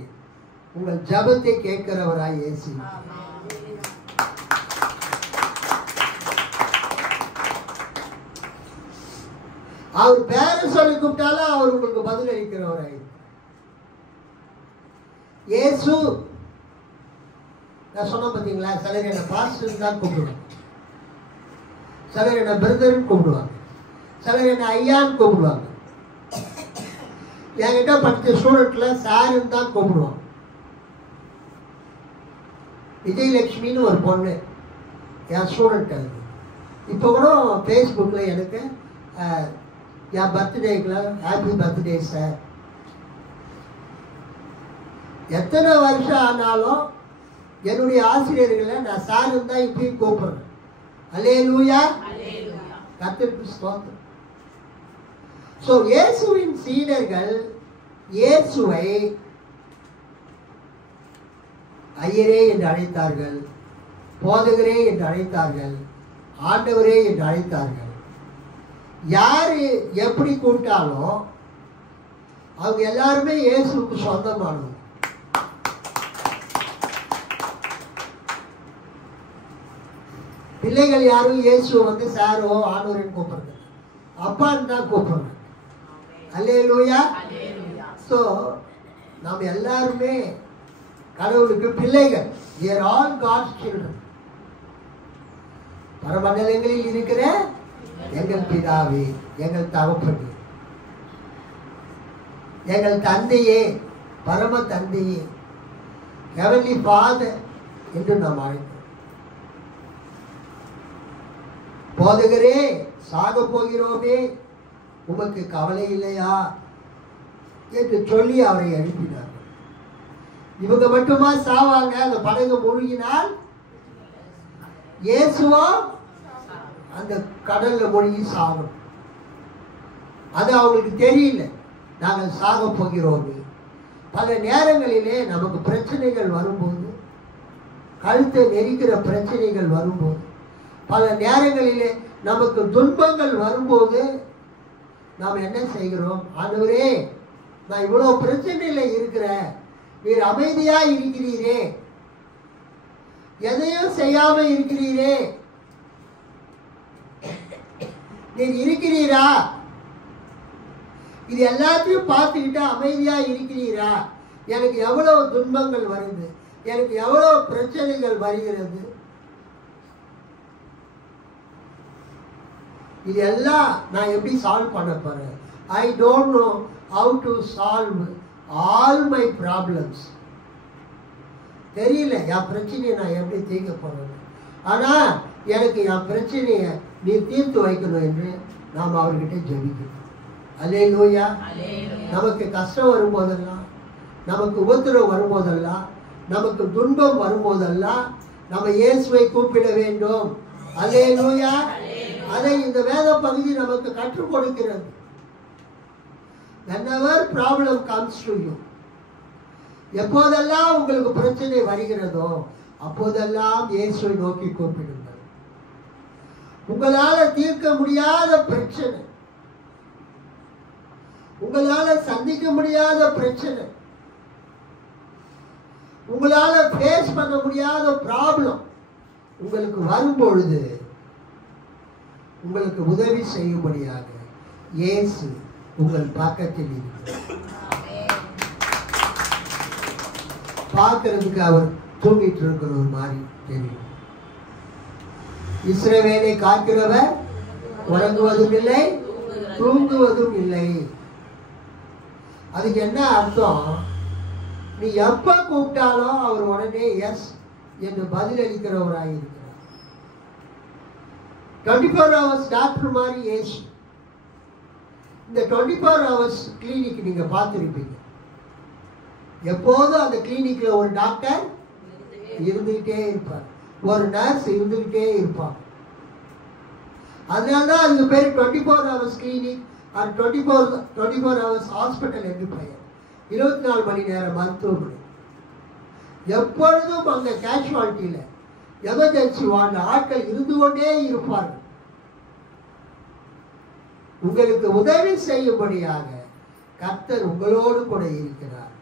உங்கள் ஜபத்தை கேட்கிறவராய் இயேசு. அவர் பேரை சொல்லி கூப்பிட்டாலும் அவர் உங்களுக்கு பதில் அளிக்கிறவராய். இயேசு, நான் சொன்ன பார்த்தீங்களா, சிலர் என்ன பாஸ்டர் தான் கூப்பிடுவாங்க, சிலர் என்ன பிரதர்ன்னு கூப்பிடுவாங்க, சிலர் என்ன ஐயான்னு கூப்பிடுவாங்க. என்கிட்ட படித்த ஸ்டூடெண்ட்ல சாருன்னு தான் கூப்பிடுவாங்க. விஜயலட்சுமின்னு ஒரு பொண்ணு என் ஸ்டூடெண்ட். அது இப்போ கூட ஃபேஸ்புக்கில் எனக்கு என் பர்த்டேக்குள்ள ஹாப்பி பர்த்டே சார். எத்தனை வருஷம் ஆனாலும் என்னுடைய ஆசிரியர்களை நான் சாருன்னு தான் இப்பயும் கூப்பிடுறேன். அல்லேலூயா, கர்த்தருக்கு ஸ்தோத்திரம். ஸோ இயேசுவின் சீடர்கள் இயேசுவை ஐயரே என்று அழைத்தார்கள், போதகரே என்று அழைத்தார்கள், ஆண்டவரே என்று அழைத்தார்கள். யாரு எப்படி கூப்பிட்டாலும் அவங்க எல்லாருமே இயேசுக்கு சொந்தமானவங்க. பிள்ளைகள் யாரும் இயேசுவை வந்து சாரோ ஆண்டவரேன்னு கூப்பிடுறது, அப்பான்னு தான் கூப்பிடுறாங்க. அல்லேலூயா. ஸோ நாம் எல்லாருமே கடவுளுக்கு பிள்ளைகள். We are all God's children. பரமண்டலங்களில் இருக்கிற எங்கள் பிதாவே, எங்கள் தகப்பனே, எங்கள் தந்தையே, பரம தந்தையே, Heavenly Father என்று நாம் அழைக்கிறோம். போதகரே, சாக போகிறோமே, உமக்கு கவலை இல்லையா என்று சொல்லி அவரை எழுப்பினார்கள். இவங்க மட்டுமா சாவாங்க? அந்த படகு மூழ்கினால் இயேசுவோ அந்த கடல்ல மூழ்கி சாகணும். அது அவங்களுக்கு தெரியல, நாங்கள் சாக போகிறோம். பல நேரங்களிலே நமக்கு பிரச்சனைகள் வரும்போது, கழுத்தை நெரிக்கிற பிரச்சனைகள் வரும்போது, பல நேரங்களிலே நமக்கு துன்பங்கள் வரும்போது நாம் என்ன செய்கிறோம்? ஆண்டவரே, நான் இவ்வளோ பிரச்சனையில இருக்கிறேன், நீர் அமைதியா இருக்கிறீரே, எதையும் செய்யாம இருக்கிறீரே, நீர் இருக்கிறீரா? இது எல்லாத்தையும் பார்த்துக்கிட்டு அமைதியா இருக்கிறீரா? எனக்கு எவ்வளவு துன்பங்கள் வருது, எனக்கு எவ்வளவு பிரச்சனைகள் வருகிறது, இது எல்லாம் நான் எப்படி சால்வ் பண்ண போறேன்? I don't know how to solve all my problems. தெரியல என் பிரச்சனையை நான் எப்படி தீர்க்க போறேன். ஆனா எனக்கு என் பிரச்சனையை நீ தீர்த்து வைக்கணும் என்று நாம் அவர்கிட்ட ஜெபிக்கணும். அல்லேலூயா. நமக்கு கஷ்டம் வரும்போதெல்லாம், நமக்கு உபத்திரம் வரும்போதெல்லாம், நமக்கு துன்பம் வரும்போதெல்லாம் நம்ம இயேசுவை கூப்பிட வேண்டும். அல்லேலூயா. அதை இந்த வேத பகுதி நமக்கு கற்றுக் கொடுக்கிறது. Whenever problem comes to you, எப்போதெல்லாம் உங்களுக்கு பிரச்சனை வருகிறதோ அப்போதெல்லாம் இயேசுவை நோக்கி கூப்பிடுங்கள். உங்களால தீர்க்க முடியாத பிரச்சனை, உங்களால சந்திக்க முடியாத பிரச்சனை, உங்களால ஃபேஸ் பண்ண முடியாத ப்ராப்ளம் உங்களுக்கு வரும்பொழுது உங்களுக்கு உதவி செய்யும்படியாக இயேசு உங்கள் பக்கத்தில் இருக்கிறார். பார்க்கிறதுக்கு அவர் தூங்கிட்டு இருக்கிற ஒரு மாதிரி தெரியும். இஸ்ரவேலை காக்கிறவர் உறங்குவதும் இல்லை, தூங்குவதும் இல்லை. அதுக்கு என்ன அர்த்தம்? நீ எப்ப கூப்பிட்டாலும் அவர் உடனே எஸ் என்று பதிலளிக்கிறவராக இருக்கிறார். 24 hours டாக்டர் மாதிரி ஏசு. இந்த 24 hours கிளினிக் நீங்க பார்த்துருப்பீங்க. எப்போதும் அந்த கிளினிக்ல ஒரு டாக்டர் இருந்துகிட்டே இருப்பார், ஒரு நர்ஸ் இருந்துகிட்டே இருப்பார். அதனால்தான் அதுக்கு பேர் 24 hours கிளினிக், 24 hours ஹாஸ்பிட்டல் என்று பெயர். 24 மணி நேர மருத்துவமனை. எப்பொழுதும் அங்க கேஷுவாலிட்டியில, எமர்ஜென்சி வார்டில் ஆட்கள் இருந்து கொண்டே இருப்பார்கள். உங்களுக்கு உதவி செய்யும்படியாக கர்த்தர் உங்களோடு கூட இருக்கிறார்.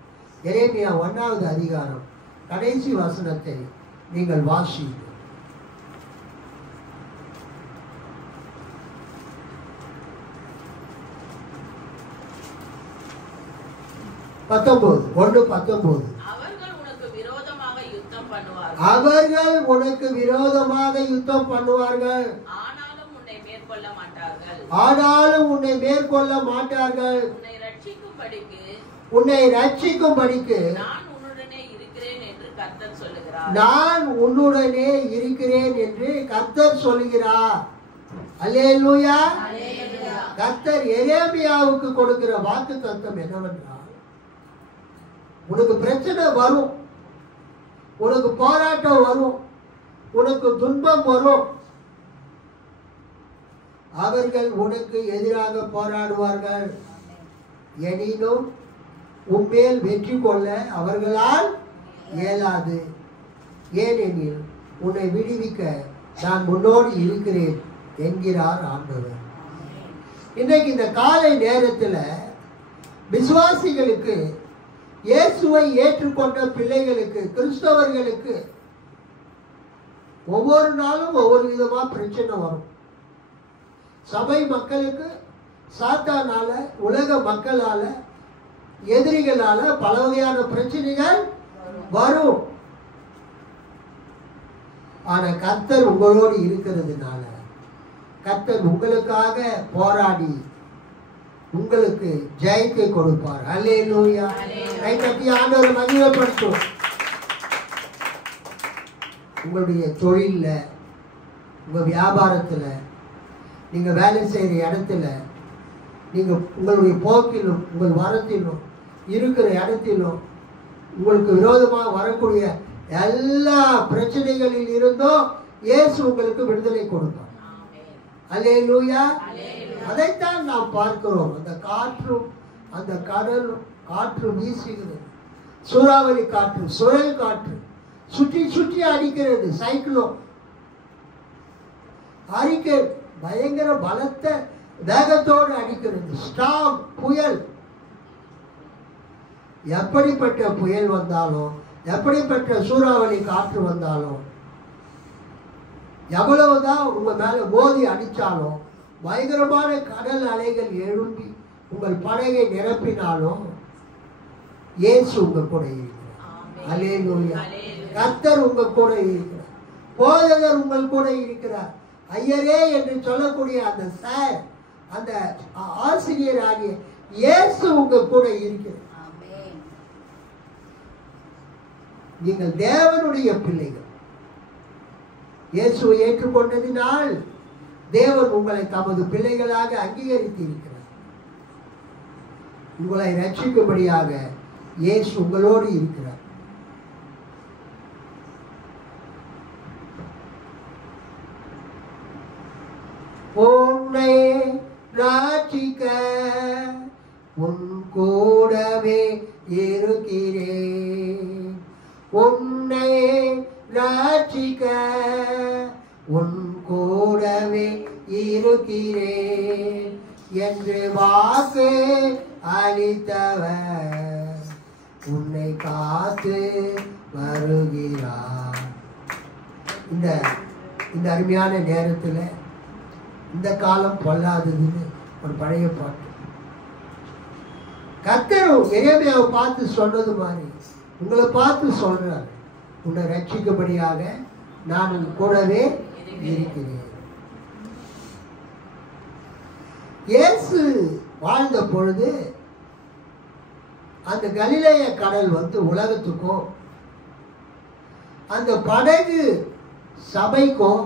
எரேமியா 1வது அதிகாரம் கடைசி வசனத்தை நீங்கள் வாசியுங்கள். 19 1:19. அவர்கள் உனக்கு விரோதமாக யுத்தம் பண்ணுவார்கள், ஆனாலும் உன்னை மேற்கொள்ள மாட்டார்கள். ஆனாலும் உன்னை மேற்கொள்ள மாட்டார்கள். உன்னை ரட்சிக்கும்படிக்கு நான் உன்னுடனே இருக்கிறேன் என்று கர்த்தர் சொல்லுகிறார். நான் உன்னுடனே இருக்கிறேன் என்று கர்த்தர் சொல்லுகிறார். அல்லேலூயா. கர்த்தர் எரேமியாவுக்கு கொடுக்கிற வாக்குத்தத்தம் என்னவென்றால், உனக்கு பிரச்சனை வரும், உனக்கு போராட்டம் வரும், உனக்கு துன்பம் வரும். அவர்கள் உனக்கு எதிராக போராடுவார்கள், எனினும் உன்மேல் வெற்றி கொள்ள அவர்களால் இயலாது. ஏனெனில் உன்னை விடுவிக்க நான் முன்னோடி இருக்கிறேன் என்கிறார் ஆண்டவர். இன்றைக்கு இந்த காலை நேரத்தில் விசுவாசிகளுக்கு, இயேசுவை ஏற்றுக்கொண்ட பிள்ளைகளுக்கு, கிறிஸ்தவர்களுக்கு ஒவ்வொரு நாளும் ஒவ்வொரு விதமா பிரச்சனை வரும். சபை மக்களுக்கு சாத்தானால, உலக மக்களால, எதிரிகளால பல வகையான பிரச்சனைகள் வரும். ஆனா கர்த்தர் உங்களோடு இருக்கிறதுனால, கர்த்தர் உங்களுக்காக போராடி உங்களுக்கு ஜெயத்தை கொடுப்பார். அல்லேலூயா. கை தட்டி ஆண்டவரை மகிமைப்படுத்தும். உங்களுடைய தொழில்ல, உங்க வியாபாரத்துல, நீங்க வேலை செய்யற இடத்துல, நீங்க உங்களுடைய போக்கிலும் உங்கள் வரத்திலும் இருக்கிற இடத்திலும் உங்களுக்கு விரோதமாக வரக்கூடிய எல்லா பிரச்சனைகளில் இருந்தும் இயேசு உங்களுக்கு விடுதலை கொடுப்பார். அல்லேலூயா. அதைத்தான் நாம் பார்க்கிறோம். அந்த காற்றும், அந்த கடலும், காற்று வீசுகிறது, சூறாவளி காற்று, சுழல் காற்று சுற்றி சுற்றி அடிக்கிறது, சைக்ளோன் அடிக்க பயங்கர பலத்த வேகத்தோடு அடிக்கிறது, ஸ்டார்ம், புயல். எப்படிப்பட்ட புயல் வந்தாலும், எப்படிப்பட்ட சூறாவளி காற்று வந்தாலும், எவ்வளவுதான் உங்க மேல மோதி அடிச்சாலும், பயங்கரமான கடல் அலைகள் எழும்பி உங்கள் படகை நிரப்பினாலும் இயேசு உங்க கூட இருக்கிறார். அல்லேலூயா. கர்த்தர் உங்க கூட இருக்கிறார். போதகர் உங்கள் கூட இருக்கிறார். ஐயரே என்று சொல்லக்கூடிய அந்த சார், அந்த ஆசிரியர் ஆகிய இயேசு உங்க கூட இருக்கிறார். நீங்கள் தேவனுடைய பிள்ளைகள். இயேசுவை ஏற்றுக்கொண்டதினால் தேவன் உங்களை தமது பிள்ளைகளாக அங்கீகரித்து இருக்கிறார். உங்களை ரட்சிக்கும்படியாக இயேசு உங்களோடு இருக்கிறார். உன்னை ரட்சிக்க உன் கூடவே இருக்கிறேன். உன்னை ரட்சிக்க உன் கூடவே இருக்கிறேன் என்று வாக்கு அளித்தவர் உன்னை காத்து வருகிறார். இந்த அருமையான நேரத்தில் இந்த காலம் பொல்லாததுன்னு ஒரு பழைய பாட்டு. கர்த்தர் எரேமியாவை பார்த்து சொன்னது மாதிரி உங்களை பார்த்து சொல்றாரு, உன்னை ரட்சிக்கும்படியாக நான் உன் கூடவே இருக்கிறேன். இயேசு வாழ்ந்த பொழுது அந்த கலிலேய கடல் வந்து உலகத்துக்கும், அந்த படகு சபைக்கும்,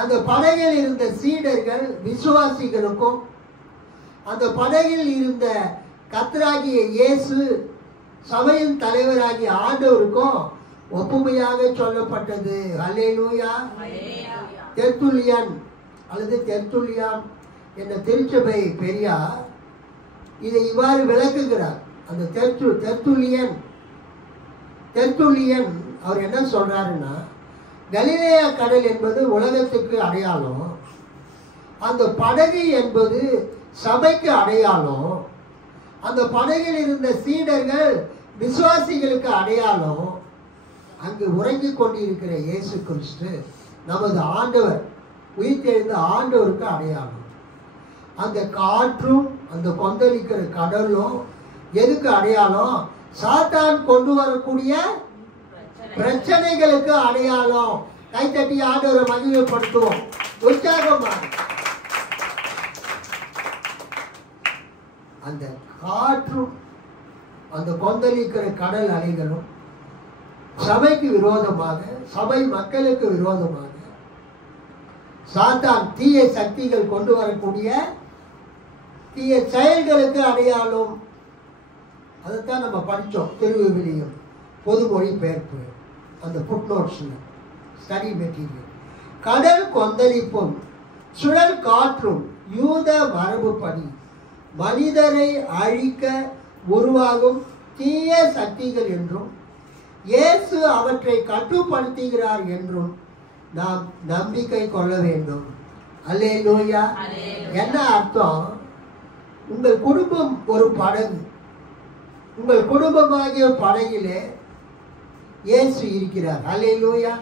அந்த படகில் இருந்த சீடர்கள் விசுவாசிகளுக்கும், அந்த படகில் இருந்த கர்த்தராகிய இயேசு சபையின் தலைவராகிய ஆண்டவருக்கும் ஒப்புமையாக சொல்லப்பட்டது. அல்லேலூயா. தெர்த்துல்லியன் அல்லது தெர்த்துல்லியான் என்ற திருச்சபை பெரியார் இதை இவ்வாறு விளக்குகிறார். அந்த தெர்த்துல்லியன் அவர் என்ன சொல்றாருன்னா, கலிலேயா கடல் என்பது உலகத்துக்கு அடையாளம், அந்த படகு என்பது சபைக்கு அடையாளம், அந்த படகில் இருந்த சீடர்கள் விசுவாசிகளுக்கு அடையாளம், அங்கு உறங்கிக் கொண்டிருக்கிற இயேசு கிறிஸ்து நமது ஆண்டவர், உயிர்த்தெழுந்த ஆண்டவருக்கு அடையாளம். அந்த காற்றும் அந்த கொந்தளிக்கிற கடலும் எதுக்கு அடையாளம்? சாத்தான் கொண்டு வரக்கூடிய பிரச்சனைகளுக்கு அடையாளம். கைத்தட்டி ஆண்டவரை மகிமைப்படுத்துவோம் உற்சாகமா. அந்த காற்றும் அந்த கொந்தளிக்கிற கடல் அலைகளும் சபைக்கு விரோதமாக, சபை மக்களுக்கு விரோதமாக சாத்தான் தீய சக்திகள் கொண்டு வரக்கூடிய தீய செயல்களுக்கு அடையாளம். அதைத்தான் நம்ம படித்தோம் திருவிவிலியம் பொதுமொழி பெயர்ப்பு அந்த ஃபுட்நோட்ஸில் ஸ்டடி மெட்டீரியல். கடல் கொந்தளிப்பும் சுழல் காற்றும் யூத மரபுப்படி மனிதரை அழிக்க உருவாகும் தீய சக்திகள் என்றும் இயேசு அவற்றை கட்டுப்படுத்துகிறார் என்றும் நாம் நம்பிக்கை கொள்ள வேண்டும். அல்லேலூயா. என்ன அர்த்தம்? உங்கள் குடும்பம் ஒரு படகு. உங்கள் குடும்பமாகிய படகிலே இயேசு இருக்கிறார். அல்லேலூயா.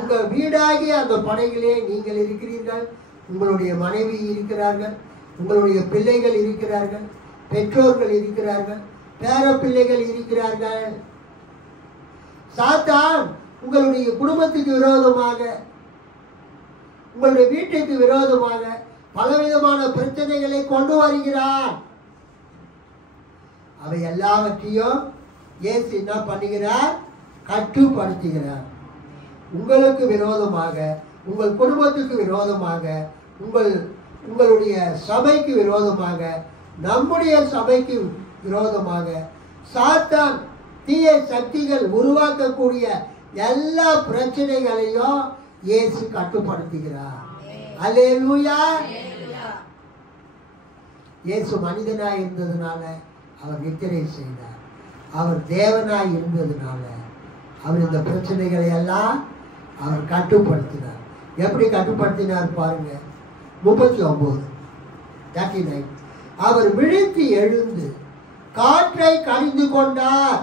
உங்கள் வீடாகிய அந்த படகிலே நீங்கள் இருக்கிறீர்கள். உங்களுடைய மனைவி இருக்கிறார்கள், உங்களுடைய பிள்ளைகள் இருக்கிறார்கள், பெற்றோர்கள் இருக்கிறார்கள், பேர பிள்ளைகள் இருக்கிறார்கள். சாத்தான் உங்களுடைய குடும்பத்துக்கு விரோதமாக, உங்களுடைய வீட்டுக்கு விரோதமாக பலவிதமான பிரச்சனைகளை கொண்டு வருகிறார். அவை எல்லாவற்றையும் இயேசு என்ன பண்ணுகிறார்? கட்டுப்படுத்துகிறார். உங்களுக்கு விரோதமாக, உங்கள் குடும்பத்துக்கு விரோதமாக, உங்களுடைய சபைக்கு விரோதமாக, நம்முடைய சபைக்கு விரோதமாக சாத்தான் தீய சக்திகள் உருவாக்கக்கூடிய எல்லா பிரச்சனைகளையும் இயேசு கட்டுப்படுத்துகிறார். அல்லேலூயா. இயேசு மனிதனாய் இருந்ததுனால அவர் நித்திரை செய்தார். அவர் தேவனாய் இருந்ததுனால அவர் இந்த பிரச்சனைகளை எல்லாம் அவர் கட்டுப்படுத்தினார். எப்படி கட்டுப்படுத்தினார் பாருங்க. 39 அவர் விழித்து எழுந்து காற்றை கடிந்து கொண்டார்.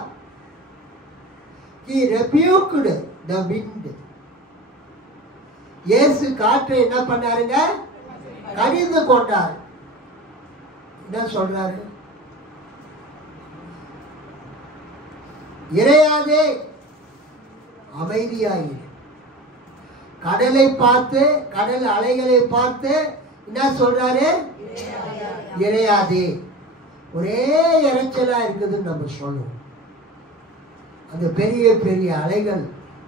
He rebuked the wind. இயேசு காற்றை என்ன பண்ணாருங்க? கடிந்து கொண்டார். என்ன சொல்றாரு? இறையாதே, அமைதியாயிரு. கடலை பார்த்து, கடல் அலைகளை பார்த்து என்ன சொல்றாரு? இறையாதே. ஒரே இறைச்சலா இருக்குதுன்னு நம்ம சொல்லுவோம். அந்த பெரிய பெரிய அலைகள்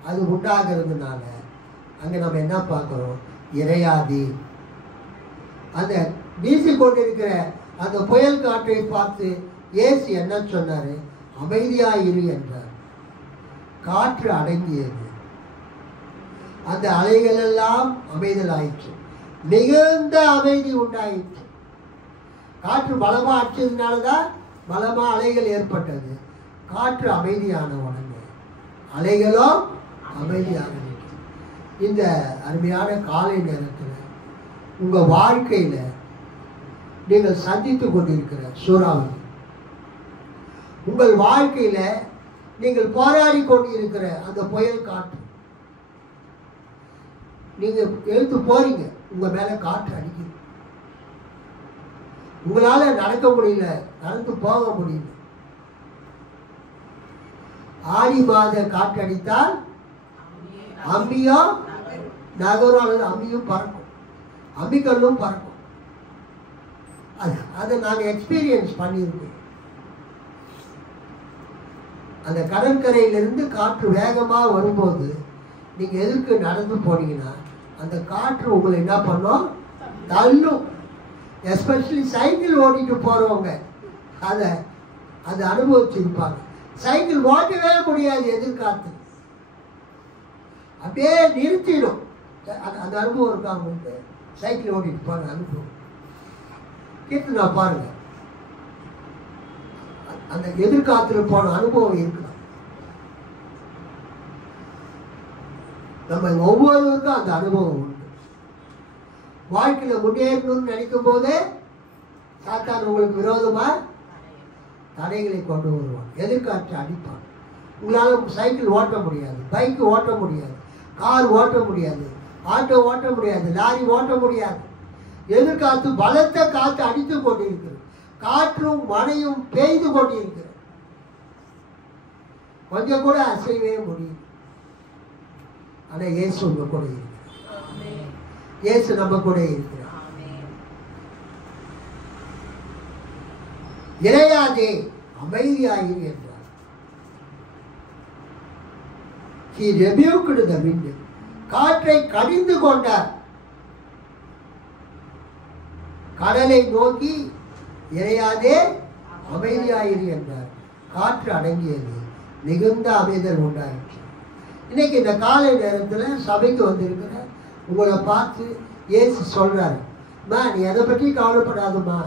அது உண்டாகிறதுனால அங்க நம்ம என்ன பார்க்கிறோம்? இறையாதே. அந்த வீசிக்கொண்டிருக்கிற அந்த புயல் காற்றை பார்த்து இயேசு என்ன சொன்னாரு? அமைதியாயிரு என்றார். காற்று அடங்கியது. அந்த அலைகள் எல்லாம் அமைதலாயிற்று. மிகுந்த அமைதி உண்டாயிற்று. காற்று பலமா அடிச்சதுனாலதான் பலமா அலைகள் ஏற்பட்டது. காற்று அமைதியான உடனே அலைகளும் அமைதியாக. இந்த அருமையான காலை நேரத்தில் உங்க வாழ்க்கையில நீங்கள் சந்தித்து கொண்டிருக்கிற சூறாவளி, உங்கள் வாழ்க்கையில நீங்கள் போராடி கொண்டிருக்கிற அந்த புயல் காற்று, நீங்க எழுத்து போறீங்க, உங்க மேல காற்று அடிக்குது. உங்களால நடக்க முடியல, நடந்து போக முடியல. ஆடி மாத காற்று அடித்தால் அம்பியும் நகரும், அல்லது அம்பியும் பறக்கும், அம்பிக்கல்லும் பறக்கும். அதை நாங்கள் எக்ஸ்பீரியன்ஸ் பண்ணியிருக்கோம். அந்த கடற்கரையிலிருந்து காற்று வேகமாக வரும்போது நீங்க எதுக்கு நடந்து போனீங்கன்னா அந்த காற்று உங்களை என்ன பண்ணும்? தள்ளும். எஸ்பெஷலி சைக்கிள் ஓட்டிட்டு போறவங்க அதை அனுபவிச்சிருப்பாங்க. சைக்கிள் ஓட்டவே முடியாது, எதிர்காத்து அப்படியே நிறுத்திடும். அந்த அனுபவம் இருக்கா உங்களுக்கு? சைக்கிள் ஓட்டிட்டு போற அனுபவம் கேட்டு நான் பாருங்க. அந்த எதிர்காத்துல போன அனுபவம் இருக்கலாம். நம்ம ஒவ்வொருவருக்கும் அந்த அனுபவம் உண்டு. வாழ்க்கையில முன்னேறணும்னு நினைக்கும் போதே சாத்தான் உங்களுக்கு விரோதமா தடைகளை கொண்டு வருவான், எதிர்காற்று அடிப்பான். உங்களால சைக்கிள் ஓட்ட முடியாது, பைக் ஓட்ட முடியாது, கார் ஓட்ட முடியாது, ஆட்டோ ஓட்ட முடியாது, லாரி ஓட்ட முடியாது. எதிர்காத்து பலத்த காற்று அடித்து கொண்டிருக்கிறது. காற்றும் மழையும் பெய்து கொண்டிருக்கிறது. கொஞ்சம் கூட அசைவே முடியும். ஆனா இயேசு உங்க கூட இருக்கிறார். இயேசு நம்ம கூட இருக்கிறார். இறையாதே, அமைதியாயிரு என்றார். He rebuked the wind. காற்றை கடிந்து கொண்டார். கடலை நோக்கி இறையாதே, அமைதியாயிரு என்றார். காற்று அடங்கியது, மிகுந்த அமைதல் உண்டாயிற்று. இன்னைக்கு இந்த காலை நேரத்தில் சபைக்கு வந்திருக்கிற உங்களை பார்த்து இயேசு சொல்றாரு, நீ எதை பற்றி கவலைப்படாதம்மா,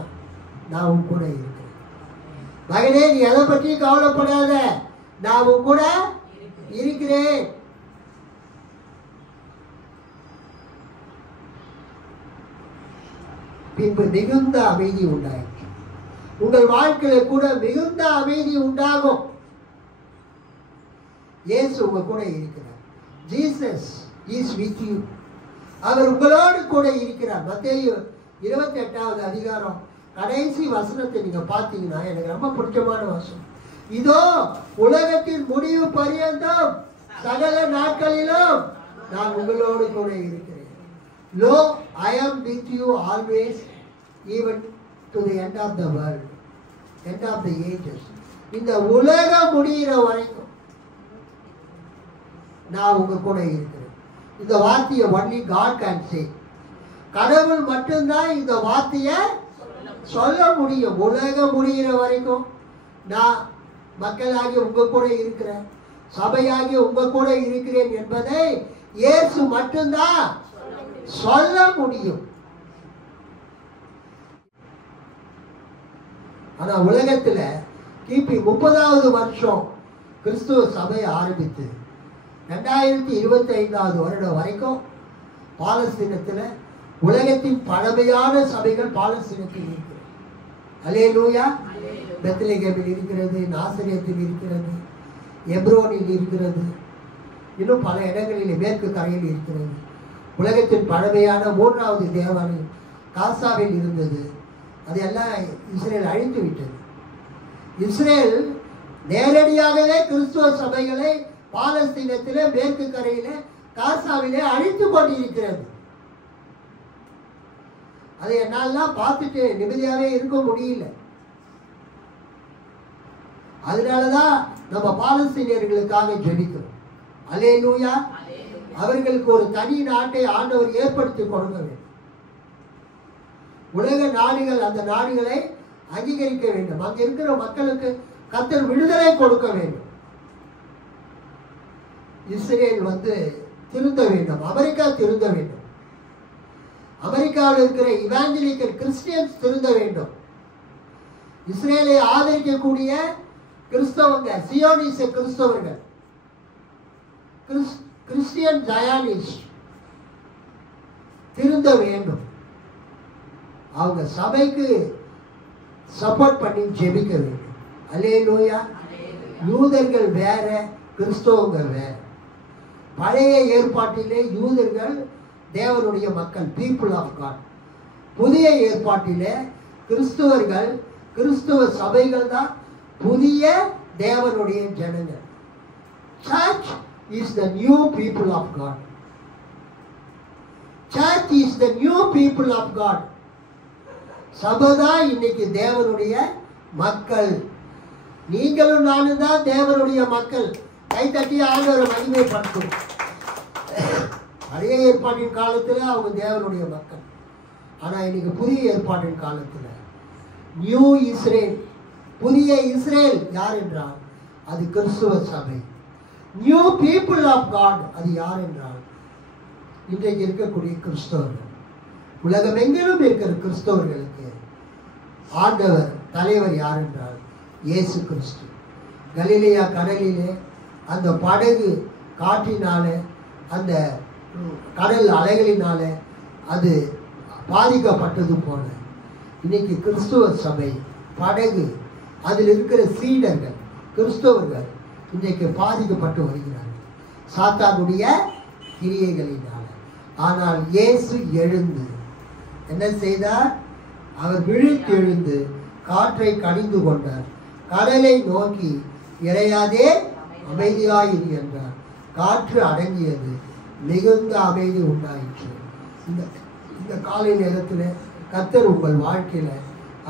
நான் உன் கூட இருக்கிறேன். மகனே, நீ எதை பற்றி கவலைப்படாத, நான் உன் கூட இருக்கிறேன். பின்பு மிகுந்த அமைதி உண்டாயிற்று. உங்கள் வாழ்க்கையில கூட மிகுந்த அமைதி உண்டாகும். இயேசு உங்க கூட இருக்கிறார். Jesus is with you. அவர் உங்களோடு கூட இருக்கிறார். மத்தேயு 28வது அதிகாரம் கடைசி வசனத்தை நீங்க பார்த்தீங்கன்னா எனக்கு ரொம்ப பிடிச்சமான வசனம். இதோ உலகத்தின் முடிவு பரியந்தம் சகல நாட்களிலும் நான் உங்களோடு கூட இருக்கிறேன். Lo, I am with you always, even to the end of the world, end of the ages. இந்த உலகம் முடிகிற வரைக்கும் நான் உங்க கூட இருக்கிறேன். இந்த வார்த்தையை only God can say. கடவுள் மட்டும்தான் இந்த வார்த்தையை சொல்ல முடியும். உலகம் முடிகிற வரைக்கும் நான் மக்களாகி உங்க கூட இருக்கிறேன், சபையாகி உங்க கூட இருக்கிறேன் என்பதை இயேசு மட்டும்தான் சொல்ல முடியும். ஆனா உலகத்துல கிபி 30வது வருஷம் கிறிஸ்துவ சபை ஆரம்பித்து 2025வது வருடம் வரைக்கும் பாலஸ்தீனத்துல உலகத்தின் பழமையான சபைகள் பாலஸ்தீனத்தில் இருக்கிறது. அல்லேலூயா. பெத்லகேமில் இருக்கிறது, நாசரேத்தில் இருக்கிறது, எப்ரோனில் இருக்கிறது, இன்னும் பல இடங்களில் மேற்கு கரையில் இருக்கிறது. உலகத்தின் பழமையான 3வது தேவாலயம் காசாவில் இருந்தது. அதெல்லாம் இஸ்ரேல் அழித்து விட்டது. இஸ்ரேல் நேரடியாகவே கிறிஸ்துவ சபைகளை பாலஸ்தீனத்திலே மேற்கு கரையிலே காசாவிலே அழித்து கொண்டிருக்கிறது. அதை என்னாலாம் பார்த்துட்டு நிம்மதியாகவே இருக்க முடியல. அதனாலதான் நம்ம பாலஸ்தீனியர்களுக்காக ஜெபிக்கிறோம். அல்லேலூயா. அவர்களுக்கு ஒரு தனி நாட்டை ஆண்டவர் ஏற்படுத்தி கொடுக்க வேண்டும். உலக நாடுகள் அந்த நாடுகளை அங்கீகரிக்க வேண்டும். அங்க இருக்கிற மக்களுக்கு கர்த்தர் விடுதலை கொடுக்க வேண்டும். இஸ்ரேல் திருந்த வேண்டும். அமெரிக்கா திருந்த வேண்டும். அமெரிக்காவில் இருக்கிற இவாஞ்சலிக்கல் கிறிஸ்டியன்ஸ் திருந்த வேண்டும். இஸ்ரேலை ஆதரிக்கக்கூடிய கிறிஸ்தவங்க, சியோனிச கிறிஸ்தவர்கள், கிறிஸ்டியன் ஜயானிஸ்ட் திருந்த வேண்டும். அவங்க சபைக்கு சப்போர்ட் பண்ணி ஜெபிக்க வேண்டும். அல்லேலூயா. யூதர்கள் வேற, கிறிஸ்தவங்க வேற. பழைய ஏற்பாட்டிலே யூதர்கள் தேவனுடைய மக்கள், பீப்புள் ஆஃப் காட். புதிய ஏற்பாட்டிலே கிறிஸ்துவர்கள், கிறிஸ்துவ சபைகள் தான் புதிய தேவனுடைய ஜனங்கள். Church is the new people of God. Church is the new people of God. சபைதா இன்னைக்கு தேவனுடைய மக்கள். நீங்களும் நானும் தான் தேவனுடைய மக்கள். கைத்தட்டி ஆண்டவரை மகிமைப்படுத்தும். பழைய ஏற்பாட்டின் காலத்தில் அவங்க தேவனுடைய மக்கள். ஆனா இன்னைக்கு புதிய ஏற்பாட்டின் காலத்தில் நியூ இஸ்ரேல், புதிய இஸ்ரேல் யார் என்றால் அது கிறிஸ்துவ சபை. நியூ பீப்புள் ஆஃப் காட் அது யார் என்றால் இன்றைக்கு இருக்கக்கூடிய கிறிஸ்தவர்கள். உலகமெங்கிலும் இருக்கிற கிறிஸ்தவர்களுக்கு ஆண்டவர் தலைவர் யார் என்றால் இயேசு கிறிஸ்து. கலிலேயா கடலிலே அந்த படகு காற்றினால, அந்த கடல் அலைகளினால அது பாதிக்கப்பட்டது போல இன்னைக்கு கிறிஸ்துவ சபை படகு, அதில் இருக்கிற சீடர்கள் கிறிஸ்தவர்கள் இன்றைக்கு பாதிக்கப்பட்டு வருகிறார்கள் சாத்தானுடைய கிரியைகளினால. ஆனால் இயேசு எழுந்து என்ன செய்தார்? அவர் விழித்து எழுந்து காற்றை கடிந்து கொண்டார். கடலை நோக்கி இறையாதே, அமைதியாயிரு என்றார். காற்று அடங்கியது, மிகுந்த அமைதி உண்டாயிற்று. இந்த காலை நேரத்தில் கர்த்தர் உங்கள் வாழ்க்கையில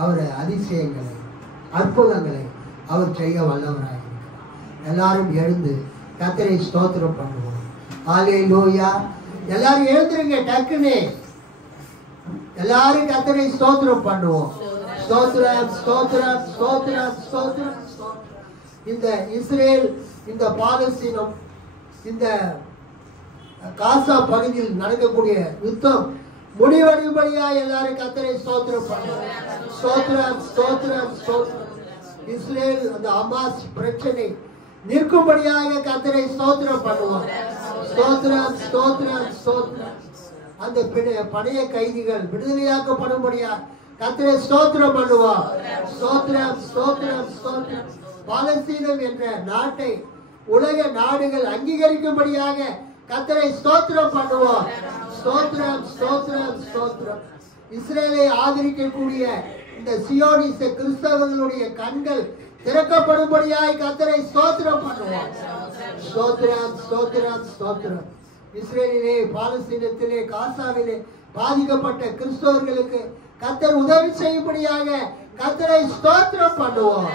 அவர் அதிசயங்களை அற்புதங்களை அவர் செய்ய வல்லவராக இருக்கிறார். எல்லாரும் எழுந்து கர்த்தரை ஸ்தோத்திரம் பண்ணுவோம். ஹல்லேலூயா. எல்லாரும் எழுந்துருங்க டக்குனே. எல்லாரும் கர்த்தரை ஸ்தோத்திரம் பண்ணுவோம். ஸ்தோத்திரம் ஸ்தோத்திரம் ஸ்தோத்திரம் ஸ்தோத்திரம். இந்த இஸ்ரேல், இந்த பாலஸ்தீனம், இந்த காசா பகுதியில் நடக்கக்கூடிய யுத்தம் முடிவடையும்படியா எல்லாரும் கர்த்தரை ஸ்தோத்திரம் பண்ணுவோம். ஸ்தோத்திரம் ஸ்தோத்திரம் ஸ்தோத்திரம். இஸ்ரேல் அந்த ஹமாஸ் பிரச்சனை நிற்கும்படியாக கர்த்தரை ஸ்தோத்திரம் பண்ணுவோம். ஸ்தோத்திரம் ஸ்தோத்திரம் ஸ்தோத்திரம். அந்த பழைய கைதிகள் விடுதலையாக்கப்படும்படியா கர்த்தரை ஸ்தோத்திரம் பண்ணுவோம். ஸ்தோத்திரம் ஸ்தோத்திரம் ஸ்தோத்திரம். பாலஸ்தீனம் என்ற நாட்டை உலக நாடுகள் அங்கீகரிக்கும்படியாக கர்த்தரை ஸ்தோத்திரம் பண்ணுவோம். ஸ்தோத்திரம் ஸ்தோத்திரம் ஸ்தோத்திரம். இஸ்ரேலை ஆதரிக்கக்கூடிய இந்த சியோனிச கிறிஸ்தவர்களுடைய கண்கள் திறக்கப்படும்படியாய் கர்த்தரை ஸ்தோத்திரம் பண்ணுவோம். ஸ்தோத்திரம் ஸ்தோத்திரம் ஸ்தோத்திரம். இஸ்ரேலிலே, பாலஸ்தீனத்திலே, காசாவிலே பாதிக்கப்பட்ட கிறிஸ்தவர்களுக்கு கர்த்தர் உதவி செய்யும்படியாக கர்த்தரை ஸ்தோத்திரம் பண்ணுவோம்.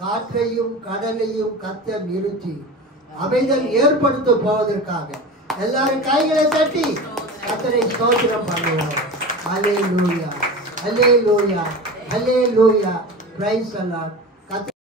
காற்றையும் கடலையும் கர்த்தர் நிறுத்தி அமைதல் ஏற்படுத்த போவதற்காக எல்லாரும் கைகளை தட்டி கர்த்தரை ஸ்தோத்திரம் பண்ணுவோம். ஹல்லேலூயா ஹல்லேலூயா ஹல்லேலூயா. Praise the Lord.